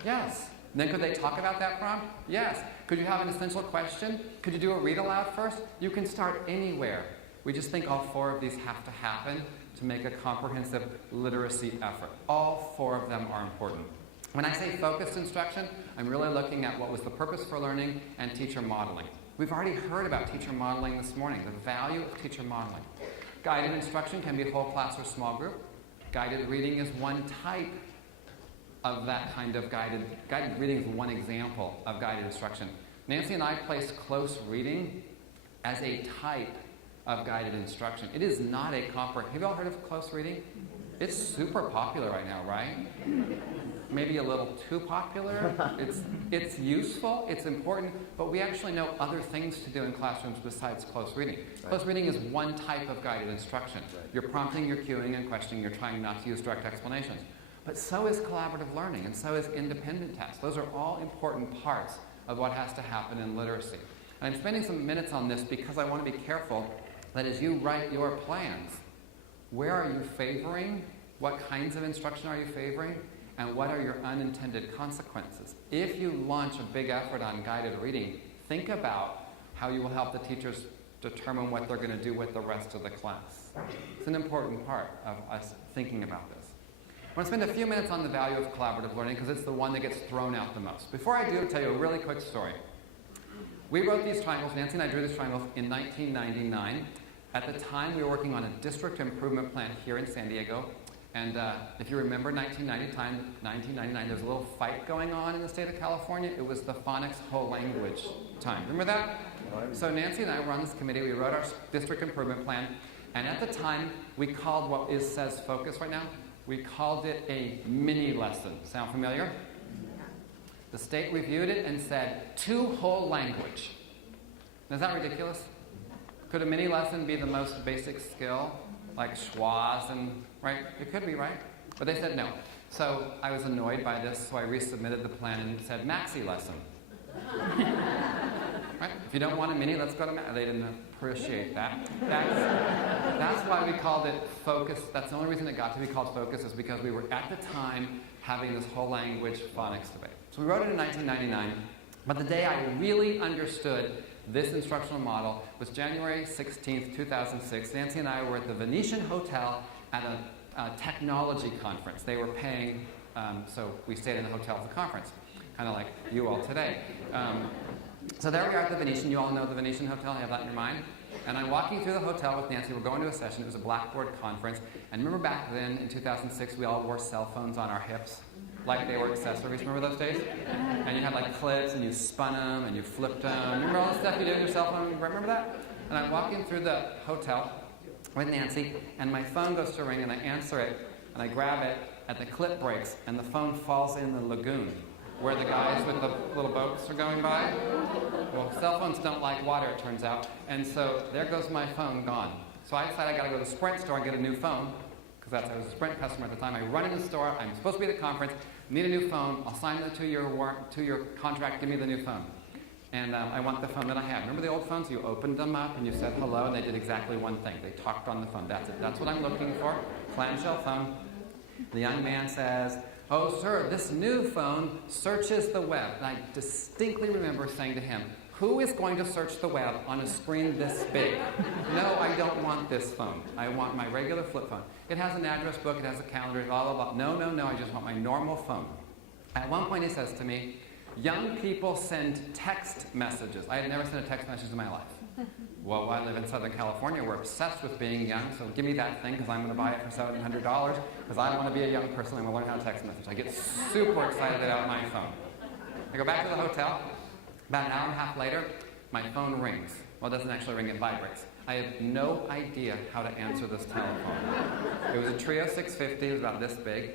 Yes. Then could they talk about that prompt? Yes. Could you have an essential question? Could you do a read aloud first? You can start anywhere. We just think all 4 of these have to happen to make a comprehensive literacy effort. All 4 of them are important. When I say focused instruction, I'm really looking at what was the purpose for learning and teacher modeling. We've already heard about teacher modeling this morning, the value of teacher modeling. Guided instruction can be whole class or small group. Guided reading is one type of that kind of guided reading is one example of guided instruction. Nancy and I place close reading as a type of guided instruction. It is not a comprehensive. Have you all heard of close reading? It's super popular right now, right? Maybe a little too popular. It's useful, it's important, but we actually know other things to do in classrooms besides close reading. Right. Close reading is one type of guided instruction. Right. You're prompting, you're cueing, and questioning. You're trying not to use direct explanations. But so is collaborative learning, and so is independent tests. Those are all important parts of what has to happen in literacy. And I'm spending some minutes on this because I want to be careful that as you write your plans, where are you favoring? What kinds of instruction are you favoring? And what are your unintended consequences? If you launch a big effort on guided reading, think about how you will help the teachers determine what they're going to do with the rest of the class. It's an important part of us thinking about this. I want to spend a few minutes on the value of collaborative learning because it's the one that gets thrown out the most. Before I do, I'll tell you a really quick story. We wrote these triangles, Nancy and I drew these triangles in 1999. At the time, we were working on a district improvement plan here in San Diego. And if you remember 1999, there was a little fight going on in the state of California. It was the phonics whole language time. Remember that? So Nancy and I were on this committee. We wrote our district improvement plan. And at the time, we called what says focus right now, we called it a mini lesson. Sound familiar? The state reviewed it and said, 2 whole language. Now, is that ridiculous? Could a mini lesson be the most basic skill? Like schwas and, right? It could be, right? But they said no. So I was annoyed by this, so I resubmitted the plan and said maxi lesson. Right? If you don't want a mini, let's go to maxi. They didn't appreciate that. That's why we called it focus. That's the only reason it got to be called focus is because we were at the time having this whole language phonics debate. So we wrote it in 1999, but the day I really understood this instructional model was January 16th, 2006. Nancy and I were at the Venetian Hotel at a technology conference. They were paying, so we stayed in the hotel for the conference, kind of like you all today. So there we are at the Venetian. You all know the Venetian Hotel. You have that in your mind? And I'm walking through the hotel with Nancy. We're going to a session. It was a Blackboard conference. And remember back then, in 2006, we all wore cell phones on our hips, like they were accessories. Remember those days? And you had like clips, and you spun them, and you flipped them. Remember all the stuff you did with your cell phone? Remember that? And I'm walking through the hotel with Nancy, and my phone goes to ring, and I answer it, and I grab it, and the clip breaks, and the phone falls in the lagoon where the guys with the little boats are going by. Well, cell phones don't like water, it turns out. And so there goes my phone gone. So I decided I got to go to the Sprint store and get a new phone, because I was a Sprint customer at the time. I run in the store. I'm supposed to be at the conference. Need a new phone. I'll sign the 2-year contract. Give me the new phone. And I want the phone that I had. Remember the old phones? You opened them up and you said hello, and they did exactly one thing. They talked on the phone. That's it. That's what I'm looking for. Clamshell phone. The young man says, "Oh, sir, this new phone searches the web." And I distinctly remember saying to him, "Who is going to search the web on a screen this big? No, I don't want this phone. I want my regular flip phone. It has an address book, it has a calendar, blah, blah, blah. No, I just want my normal phone." At one point he says to me, "Young people send text messages." I had never sent a text message in my life. Well, I live in Southern California. We're obsessed with being young, so give me that thing because I'm going to buy it for $700 because I want to be a young person. I'm going to learn how to text message. I get super excited about my phone. I go back to the hotel. About an hour and a half later, my phone rings. Well, it doesn't actually ring, it vibrates. I have no idea how to answer this telephone. It was a Trio 650, it was about this big,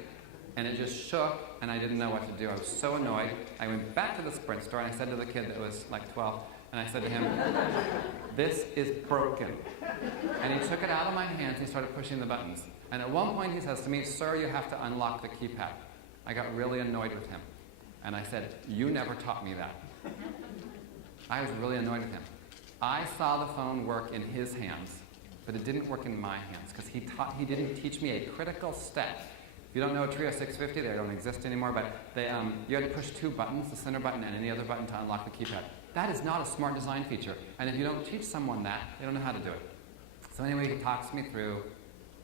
and it just shook, and I didn't know what to do. I was so annoyed. I went back to the Sprint store, and I said to the kid that was like 12, and I said to him, "This is broken." And he took it out of my hands, and he started pushing the buttons. And at one point he says to me, "Sir, you have to unlock the keypad." I got really annoyed with him. And I said, "You never taught me that." I was really annoyed with him. I saw the phone work in his hands, but it didn't work in my hands because he didn't teach me a critical step. If you don't know a Trio 650, they don't exist anymore, but you had to push 2 buttons, the center button and any other button to unlock the keypad. That is not a smart design feature, and if you don't teach someone that, they don't know how to do it. So anyway, he talks me through.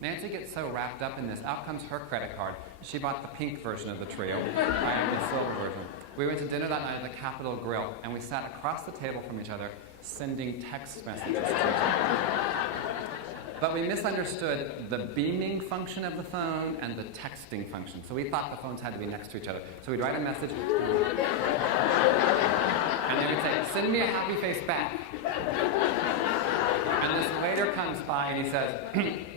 Nancy gets so wrapped up in this. Out comes her credit card. She bought the pink version of the Trio. I have the silver version. We went to dinner that night at the Capitol Grill, and we sat across the table from each other, sending text messages to each other. But we misunderstood the beaming function of the phone and the texting function. So we thought the phones had to be next to each other. So we'd write a message, and they would say, "Send me a happy face back." And this waiter comes by and he says,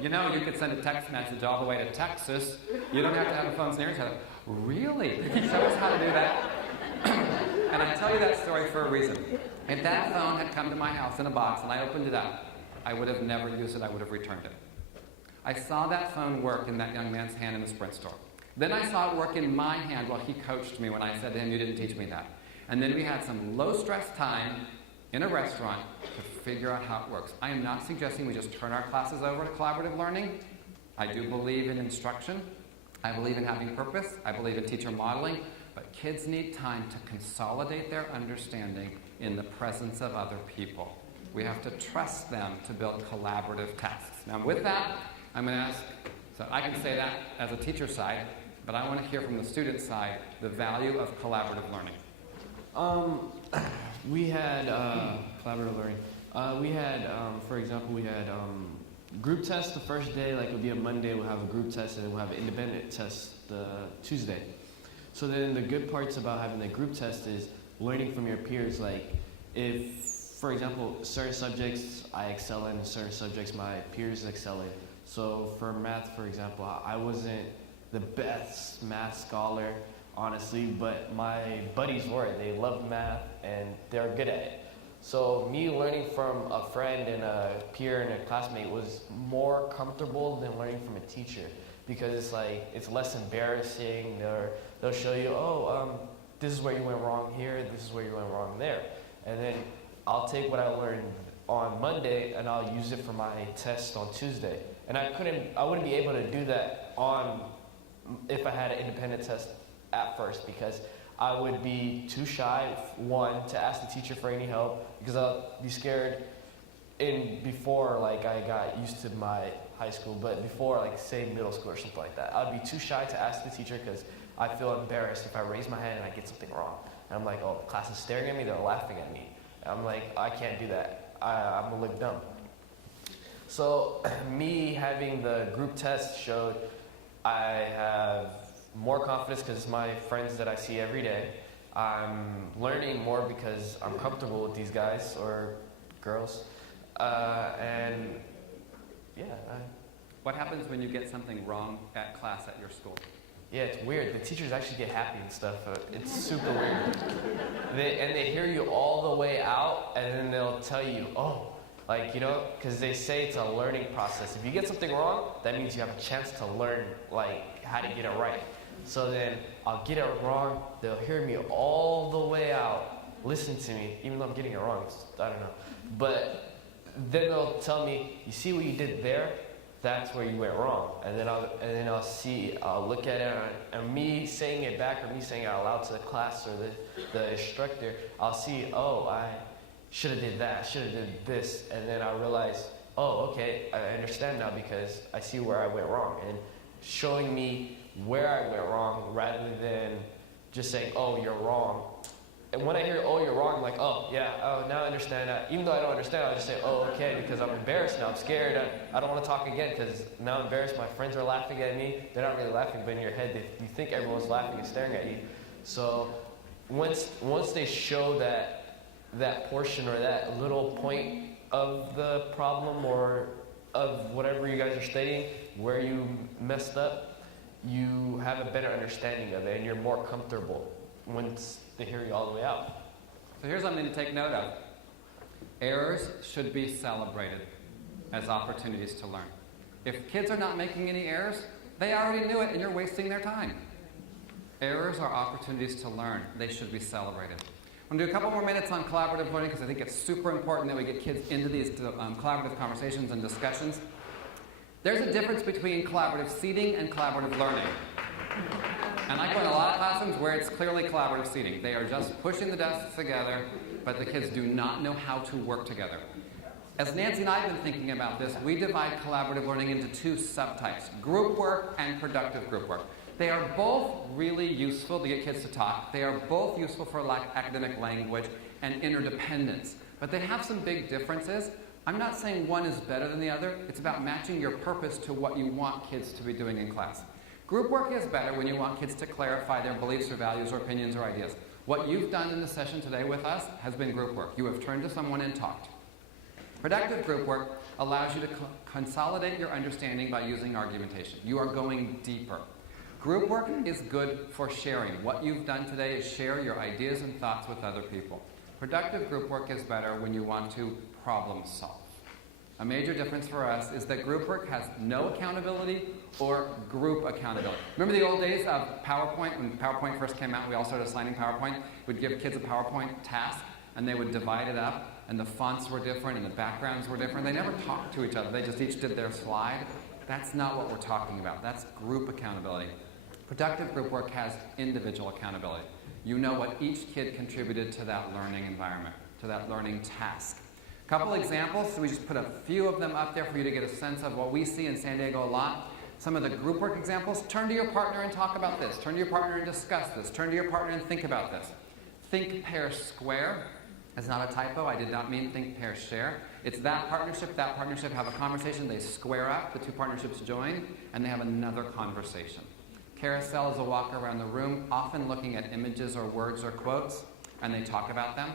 "You know, you could send a text message all the way to Texas. You don't have to have the phones near each other." Really? Could you show us how to do that? And I tell you that story for a reason. If that phone had come to my house in a box and I opened it up, I would have never used it. I would have returned it. I saw that phone work in that young man's hand in the Sprint store. Then I saw it work in my hand while he coached me when I said to him, "You didn't teach me that." And then we had some low-stress time in a restaurant to figure out how it works. I am not suggesting we just turn our classes over to collaborative learning. I do believe in instruction. I believe in having purpose. I believe in teacher modeling. But kids need time to consolidate their understanding in the presence of other people. We have to trust them to build collaborative tasks. Now with that, I'm going to ask, so I can say that as a teacher side, but I want to hear from the student side the value of collaborative learning. We had collaborative learning. We had, for example, we had group test the first day, like it'll be a Monday, we'll have a group test, and then we'll have an independent test the Tuesday. So then the good parts about having the group test is learning from your peers. Like if, for example, certain subjects I excel in, and certain subjects my peers excel in. So for math, for example, I wasn't the best math scholar, honestly, but my buddies were. They loved math and they're good at it. So me learning from a friend and a peer and a classmate was more comfortable than learning from a teacher, because it's like it's less embarrassing. They'll show you, this is where you went wrong here, this is where you went wrong there, and then I'll take what I learned on Monday and I'll use it for my test on Tuesday. And I wouldn't be able to do that if I had an independent test at first, because I would be too shy, one, to ask the teacher for any help, because I'll be scared before like I got used to my high school, but before like say middle school or something like that, I'd be too shy to ask the teacher because I feel embarrassed if I raise my hand and I get something wrong. And I'm like, oh, the class is staring at me, they're laughing at me. And I'm like, I can't do that. I'm gonna look dumb. So me having the group test showed I have more confidence because it's my friends that I see every day. I'm learning more because I'm comfortable with these guys or girls. And yeah. What happens when you get something wrong at class at your school? Yeah, it's weird. The teachers actually get happy and stuff. It's super weird. They hear you all the way out, and then they'll tell you, because they say it's a learning process. If you get something wrong, that means you have a chance to learn, how to get it right. So then I'll get it wrong. They'll hear me all the way out, listen to me, even though I'm getting it wrong. I don't know. But then they'll tell me, you see what you did there? That's where you went wrong. And then I'll look at it, and me saying it back or me saying it out loud to the class or the instructor, I'll see, I should have did that, should have did this. And then I'll realize, okay, I understand now because I see where I went wrong. And showing me where I went wrong rather than just saying, you're wrong. And when I hear, you're wrong, I'm like, now I understand that. Even though I don't understand, I'll just say, okay, because I'm embarrassed now, I'm scared. I don't want to talk again because now I'm embarrassed. My friends are laughing at me. They're not really laughing, but in your head, you think everyone's laughing and staring at you. So once they show that portion or that little point of the problem or of whatever you guys are studying, where you messed up, you have a better understanding of it and you're more comfortable once they hear you all the way out. So here's something to take note of. Errors should be celebrated as opportunities to learn. If kids are not making any errors, they already knew it and you're wasting their time. Errors are opportunities to learn. They should be celebrated. I'm going to do a couple more minutes on collaborative learning because I think it's super important that we get kids into these collaborative conversations and discussions. There's a difference between collaborative seating and collaborative learning. And I go in a lot of classrooms where it's clearly collaborative seating. They are just pushing the desks together, but the kids do not know how to work together. As Nancy and I have been thinking about this, we divide collaborative learning into two subtypes, group work and productive group work. They are both really useful to get kids to talk. They are both useful for academic language and interdependence. But they have some big differences. I'm not saying one is better than the other. It's about matching your purpose to what you want kids to be doing in class. Group work is better when you want kids to clarify their beliefs or values or opinions or ideas. What you've done in the session today with us has been group work. You have turned to someone and talked. Productive group work allows you to consolidate your understanding by using argumentation. You are going deeper. Group work is good for sharing. What you've done today is share your ideas and thoughts with other people. Productive group work is better when you want to problem solve. A major difference for us is that group work has no accountability or group accountability. Remember the old days of PowerPoint? When PowerPoint first came out, we all started assigning PowerPoint. We'd give kids a PowerPoint task, and they would divide it up, and the fonts were different, and the backgrounds were different. They never talked to each other. They just each did their slide. That's not what we're talking about. That's group accountability. Productive group work has individual accountability. You know what each kid contributed to that learning environment, to that learning task. A couple examples, so we just put a few of them up there for you to get a sense of what we see in San Diego a lot. Some of the group work examples, turn to your partner and talk about this. Turn to your partner and discuss this. Turn to your partner and think about this. Think, pair, square. It's not a typo. I did not mean think, pair, share. It's that partnership, have a conversation, they square up, the two partnerships join, and they have another conversation. Carousel is a walk around the room, often looking at images or words or quotes, and they talk about them.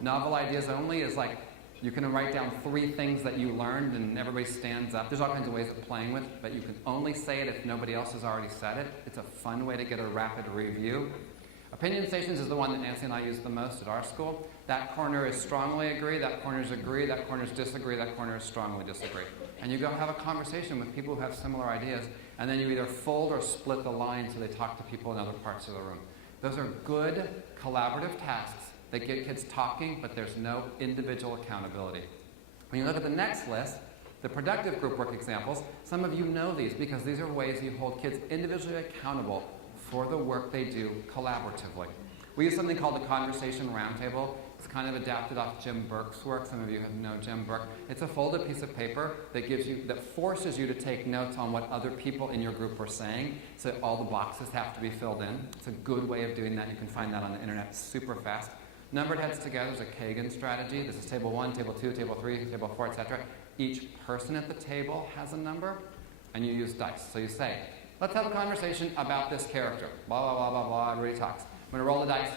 Novel ideas only is like, you can write down 3 things that you learned and everybody stands up. There's all kinds of ways of playing with, but you can only say it if nobody else has already said it. It's a fun way to get a rapid review. Opinion stations is the one that Nancy and I use the most at our school. That corner is strongly agree, that corner is agree, that corner is disagree, that corner is strongly disagree. And you go have a conversation with people who have similar ideas, and then you either fold or split the line so they talk to people in other parts of the room. Those are good collaborative tasks that get kids talking, but there's no individual accountability. When you look at the next list, the productive group work examples, some of you know these because these are ways you hold kids individually accountable for the work they do collaboratively. We use something called the Conversation Roundtable. It's kind of adapted off Jim Burke's work. Some of you know Jim Burke. It's a folded piece of paper that forces you to take notes on what other people in your group are saying, so all the boxes have to be filled in. It's a good way of doing that. You can find that on the internet super fast. Numbered heads together is a Kagan strategy. This is table 1, table 2, table 3, table 4, etc. Each person at the table has a number, and you use dice. So you say, let's have a conversation about this character. Blah, blah, blah, blah, blah. Everybody talks. I'm going to roll the dice.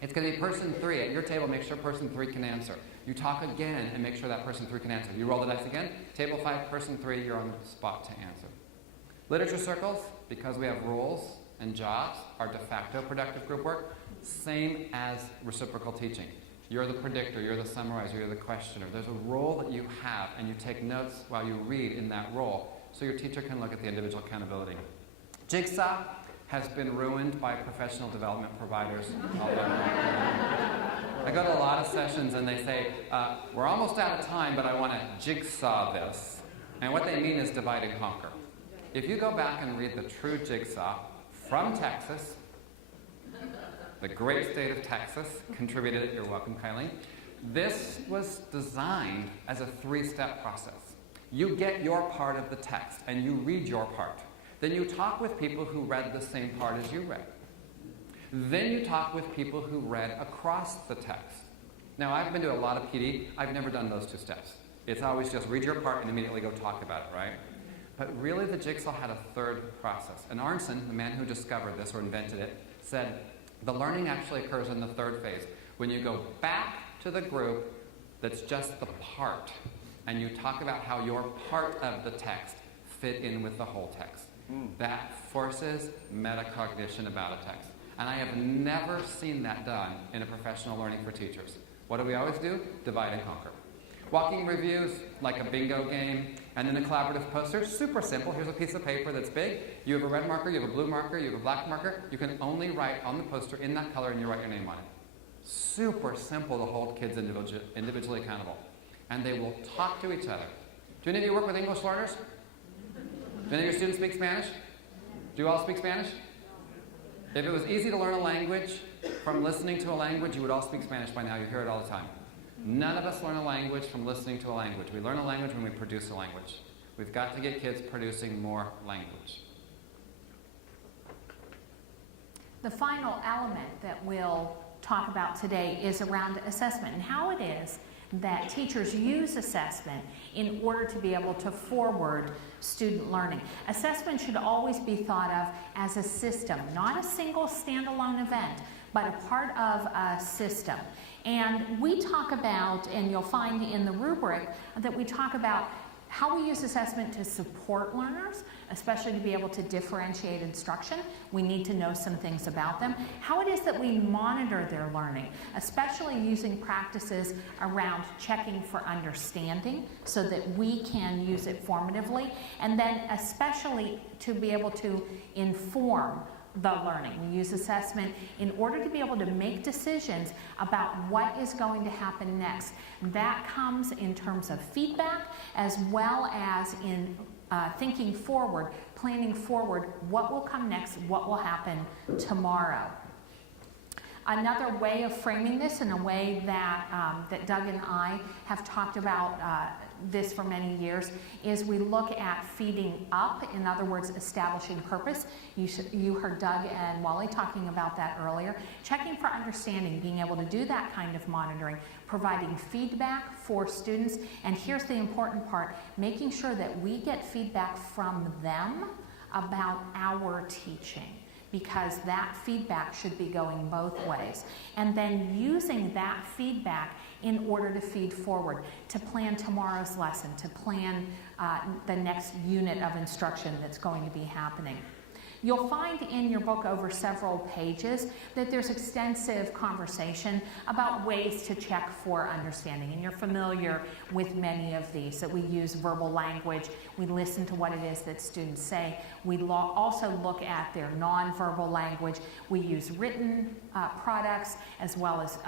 It's going to be person 3. At your table, make sure person 3 can answer. You talk again and make sure that person 3 can answer. You roll the dice again. Table 5, person 3, you're on the spot to answer. Literature circles, because we have rules and jobs, are de facto productive group work. Same as reciprocal teaching. You're the predictor, you're the summarizer, you're the questioner. There's a role that you have, and you take notes while you read in that role, so your teacher can look at the individual accountability. Jigsaw has been ruined by professional development providers all over. I go to a lot of sessions and they say, we're almost out of time, but I want to jigsaw this. And what they mean is divide and conquer. If you go back and read the true Jigsaw from Texas, the great state of Texas contributed it. You're welcome, Kylene. This was designed as a 3-step process. You get your part of the text and you read your part. Then you talk with people who read the same part as you read. Then you talk with people who read across the text. Now, I've been to a lot of PD. I've never done those 2 steps. It's always just read your part and immediately go talk about it, right? But really, the Jigsaw had a 3rd process. And Arnson, the man who discovered this or invented it, said the learning actually occurs in the 3rd phase, when you go back to the group that's just the part, and you talk about how your part of the text fit in with the whole text. That forces metacognition about a text. And I have never seen that done in a professional learning for teachers. What do we always do? Divide and conquer. Walking reviews, like a bingo game, and then a collaborative poster, super simple. Here's a piece of paper that's big. You have a red marker, you have a blue marker, you have a black marker. You can only write on the poster in that color and you write your name on it. Super simple to hold kids individually accountable. And they will talk to each other. Do any of you work with English learners? Do any of your students speak Spanish? Do you all speak Spanish? If it was easy to learn a language from listening to a language, you would all speak Spanish by now. You hear it all the time. None of us learn a language from listening to a language. We learn a language when we produce a language. We've got to get kids producing more language. The final element that we'll talk about today is around assessment and how it is that teachers use assessment in order to be able to forward student learning. Assessment should always be thought of as a system, not a single standalone event, but a part of a system. And we talk about, and you'll find in the rubric, that we talk about how we use assessment to support learners, especially to be able to differentiate instruction. We need to know some things about them. How it is that we monitor their learning, especially using practices around checking for understanding so that we can use it formatively, and then especially to be able to inform the learning. We use assessment in order to be able to make decisions about what is going to happen next. That comes in terms of feedback as well as in thinking forward, planning forward what will come next, what will happen tomorrow. Another way of framing this in a way that, that Doug and I have talked about this for many years, is we look at feeding up, in other words, establishing purpose. You heard Doug and Wally talking about that earlier. Checking for understanding, being able to do that kind of monitoring, providing feedback for students, and here's the important part, making sure that we get feedback from them about our teaching, because that feedback should be going both ways. And then using that feedback in order to feed forward, to plan tomorrow's lesson, to plan the next unit of instruction that's going to be happening. You'll find in your book over several pages that there's extensive conversation about ways to check for understanding. And you're familiar with many of these, that we use verbal language, we listen to what it is that students say, we also look at their nonverbal language, we use written products as well as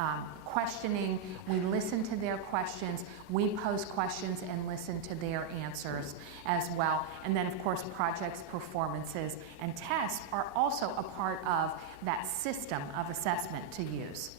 questioning, we listen to their questions, we pose questions and listen to their answers as well. And then of course projects, performances, and tests are also a part of that system of assessment to use.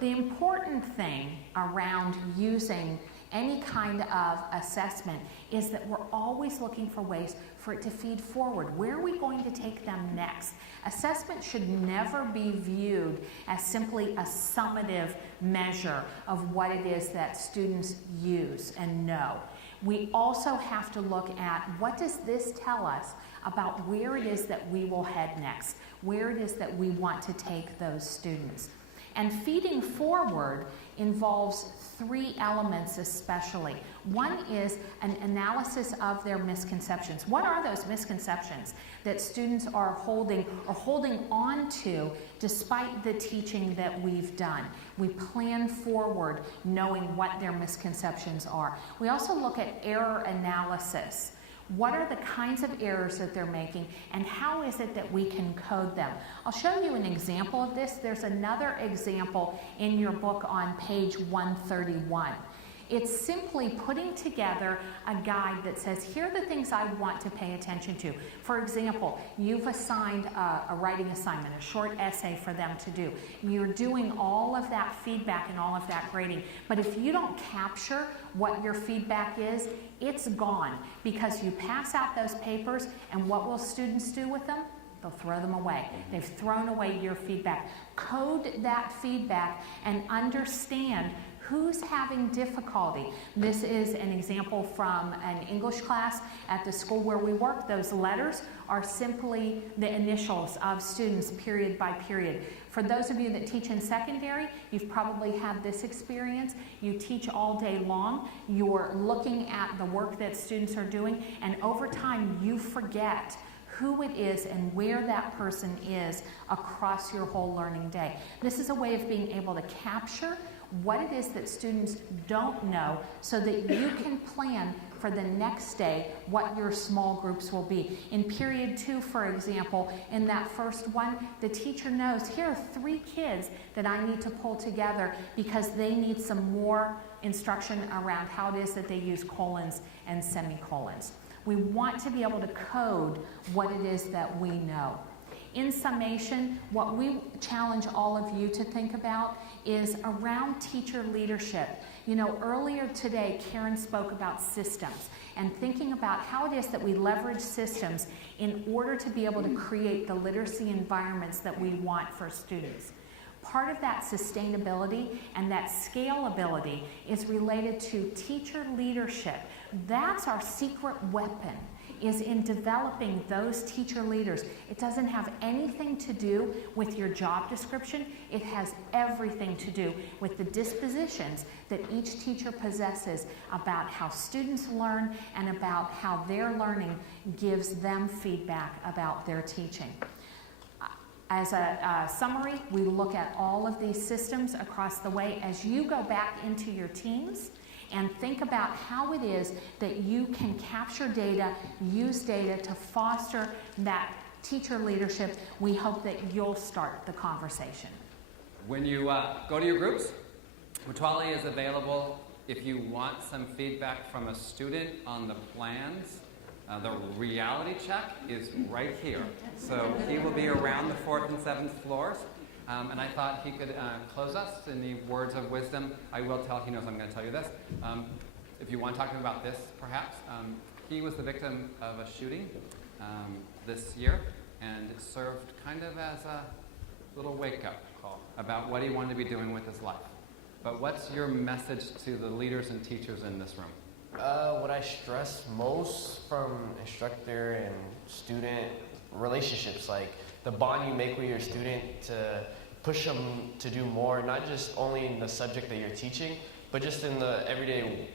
The important thing around using any kind of assessment is that we're always looking for ways for it to feed forward. Where are we going to take them next? Assessment should never be viewed as simply a summative measure of what it is that students use and know. We also have to look at what does this tell us about where it is that we will head next, where it is that we want to take those students. And feeding forward involves three elements especially. One is an analysis of their misconceptions. What are those misconceptions that students are holding on to despite the teaching that we've done? We plan forward knowing what their misconceptions are. We also look at error analysis. What are the kinds of errors that they're making, and how is it that we can code them? I'll show you an example of this. There's another example in your book on page 131. It's simply putting together a guide that says, here are the things I want to pay attention to. For example, you've assigned a writing assignment, a short essay for them to do. You're doing all of that feedback and all of that grading. But if you don't capture what your feedback is, it's gone, because you pass out those papers, and what will students do with them? They'll throw them away. They've thrown away your feedback. Code that feedback and understand who's having difficulty. This is an example from an English class at the school where we work. Those letters are simply the initials of students period by period. For those of you that teach in secondary, you've probably had this experience. You teach all day long, you're looking at the work that students are doing, and over time you forget who it is and where that person is across your whole learning day. This is a way of being able to capture what it is that students don't know so that you can plan for the next day what your small groups will be. In period 2, for example, in that first one, the teacher knows here are 3 kids that I need to pull together because they need some more instruction around how it is that they use colons and semicolons. We want to be able to code what it is that we know. In summation, what we challenge all of you to think about is around teacher leadership. You know, earlier today, Karen spoke about systems and thinking about how it is that we leverage systems in order to be able to create the literacy environments that we want for students. Part of that sustainability and that scalability is related to teacher leadership. That's our secret weapon, is in developing those teacher leaders. It doesn't have anything to do with your job description. It has everything to do with the dispositions that each teacher possesses about how students learn and about how their learning gives them feedback about their teaching. As a summary, we look at all of these systems across the way. As you go back into your teams and think about how it is that you can capture data, use data to foster that teacher leadership, we hope that you'll start the conversation. When you go to your groups, Mutwali is available if you want some feedback from a student on the plans. The reality check is right here. So he will be around the 4th and 7th floors. And I thought he could close us in the words of wisdom. I will tell, he knows I'm going to tell you this. if you want to talk about this, perhaps, he was the victim of a shooting this year, and it served kind of as a little wake-up call about what he wanted to be doing with his life. But what's your message to the leaders and teachers in this room? What I stress most from instructor and student relationships, like the bond you make with your student to push them to do more, not just only in the subject that you're teaching, but just in the everyday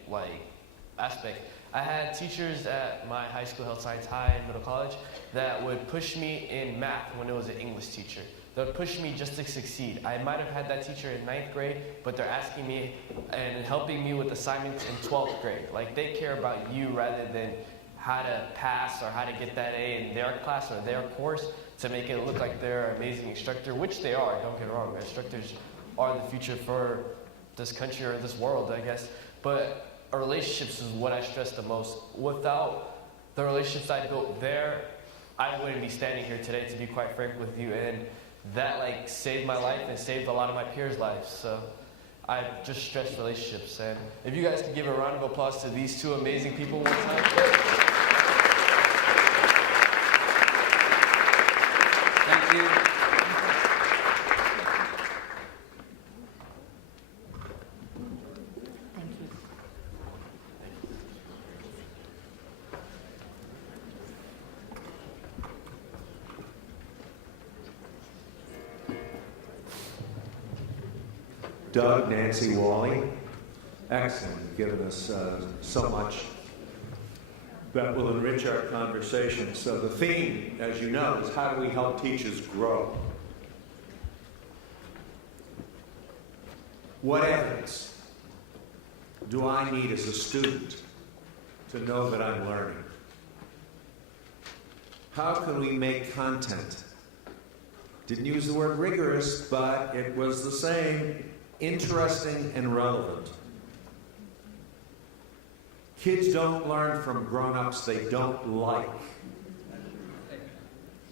aspect. I had teachers at my high school, Health Science High and middle college, that would push me in math when it was an English teacher. They would push me just to succeed. I might have had that teacher in 9th grade, but they're asking me and helping me with assignments in 12th grade. Like, they care about you rather than how to pass or how to get that A in their class or their course to make it look like they're an amazing instructor, which they are, don't get me wrong. Instructors are the future for this country or this world, I guess. But relationships is what I stress the most. Without the relationships I built there, I wouldn't be standing here today, to be quite frank with you. And that saved my life and saved a lot of my peers' lives. So I just stress relationships. And if you guys could give a round of applause to these two amazing people one time. Thank you. Thank you. Doug, Nancy, Wally, excellent. You've given us so much that will enrich our conversation. So the theme, as you know, is how do we help teachers grow? What evidence do I need as a student to know that I'm learning? How can we make content? Didn't use the word rigorous, but it was the same. Interesting and relevant. Kids don't learn from grown-ups they don't like.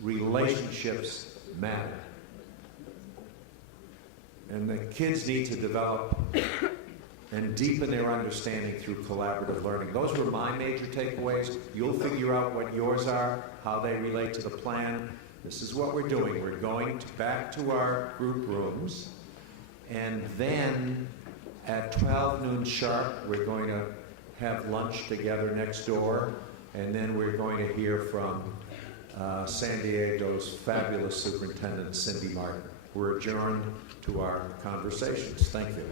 Relationships matter. And the kids need to develop and deepen their understanding through collaborative learning. Those were my major takeaways. You'll figure out what yours are, how they relate to the plan. This is what we're doing. We're going back to our group rooms. And then at 12 noon sharp, we're going to have lunch together next door. And then we're going to hear from San Diego's fabulous superintendent, Cindy Martin. We're adjourned to our conversations. Thank you.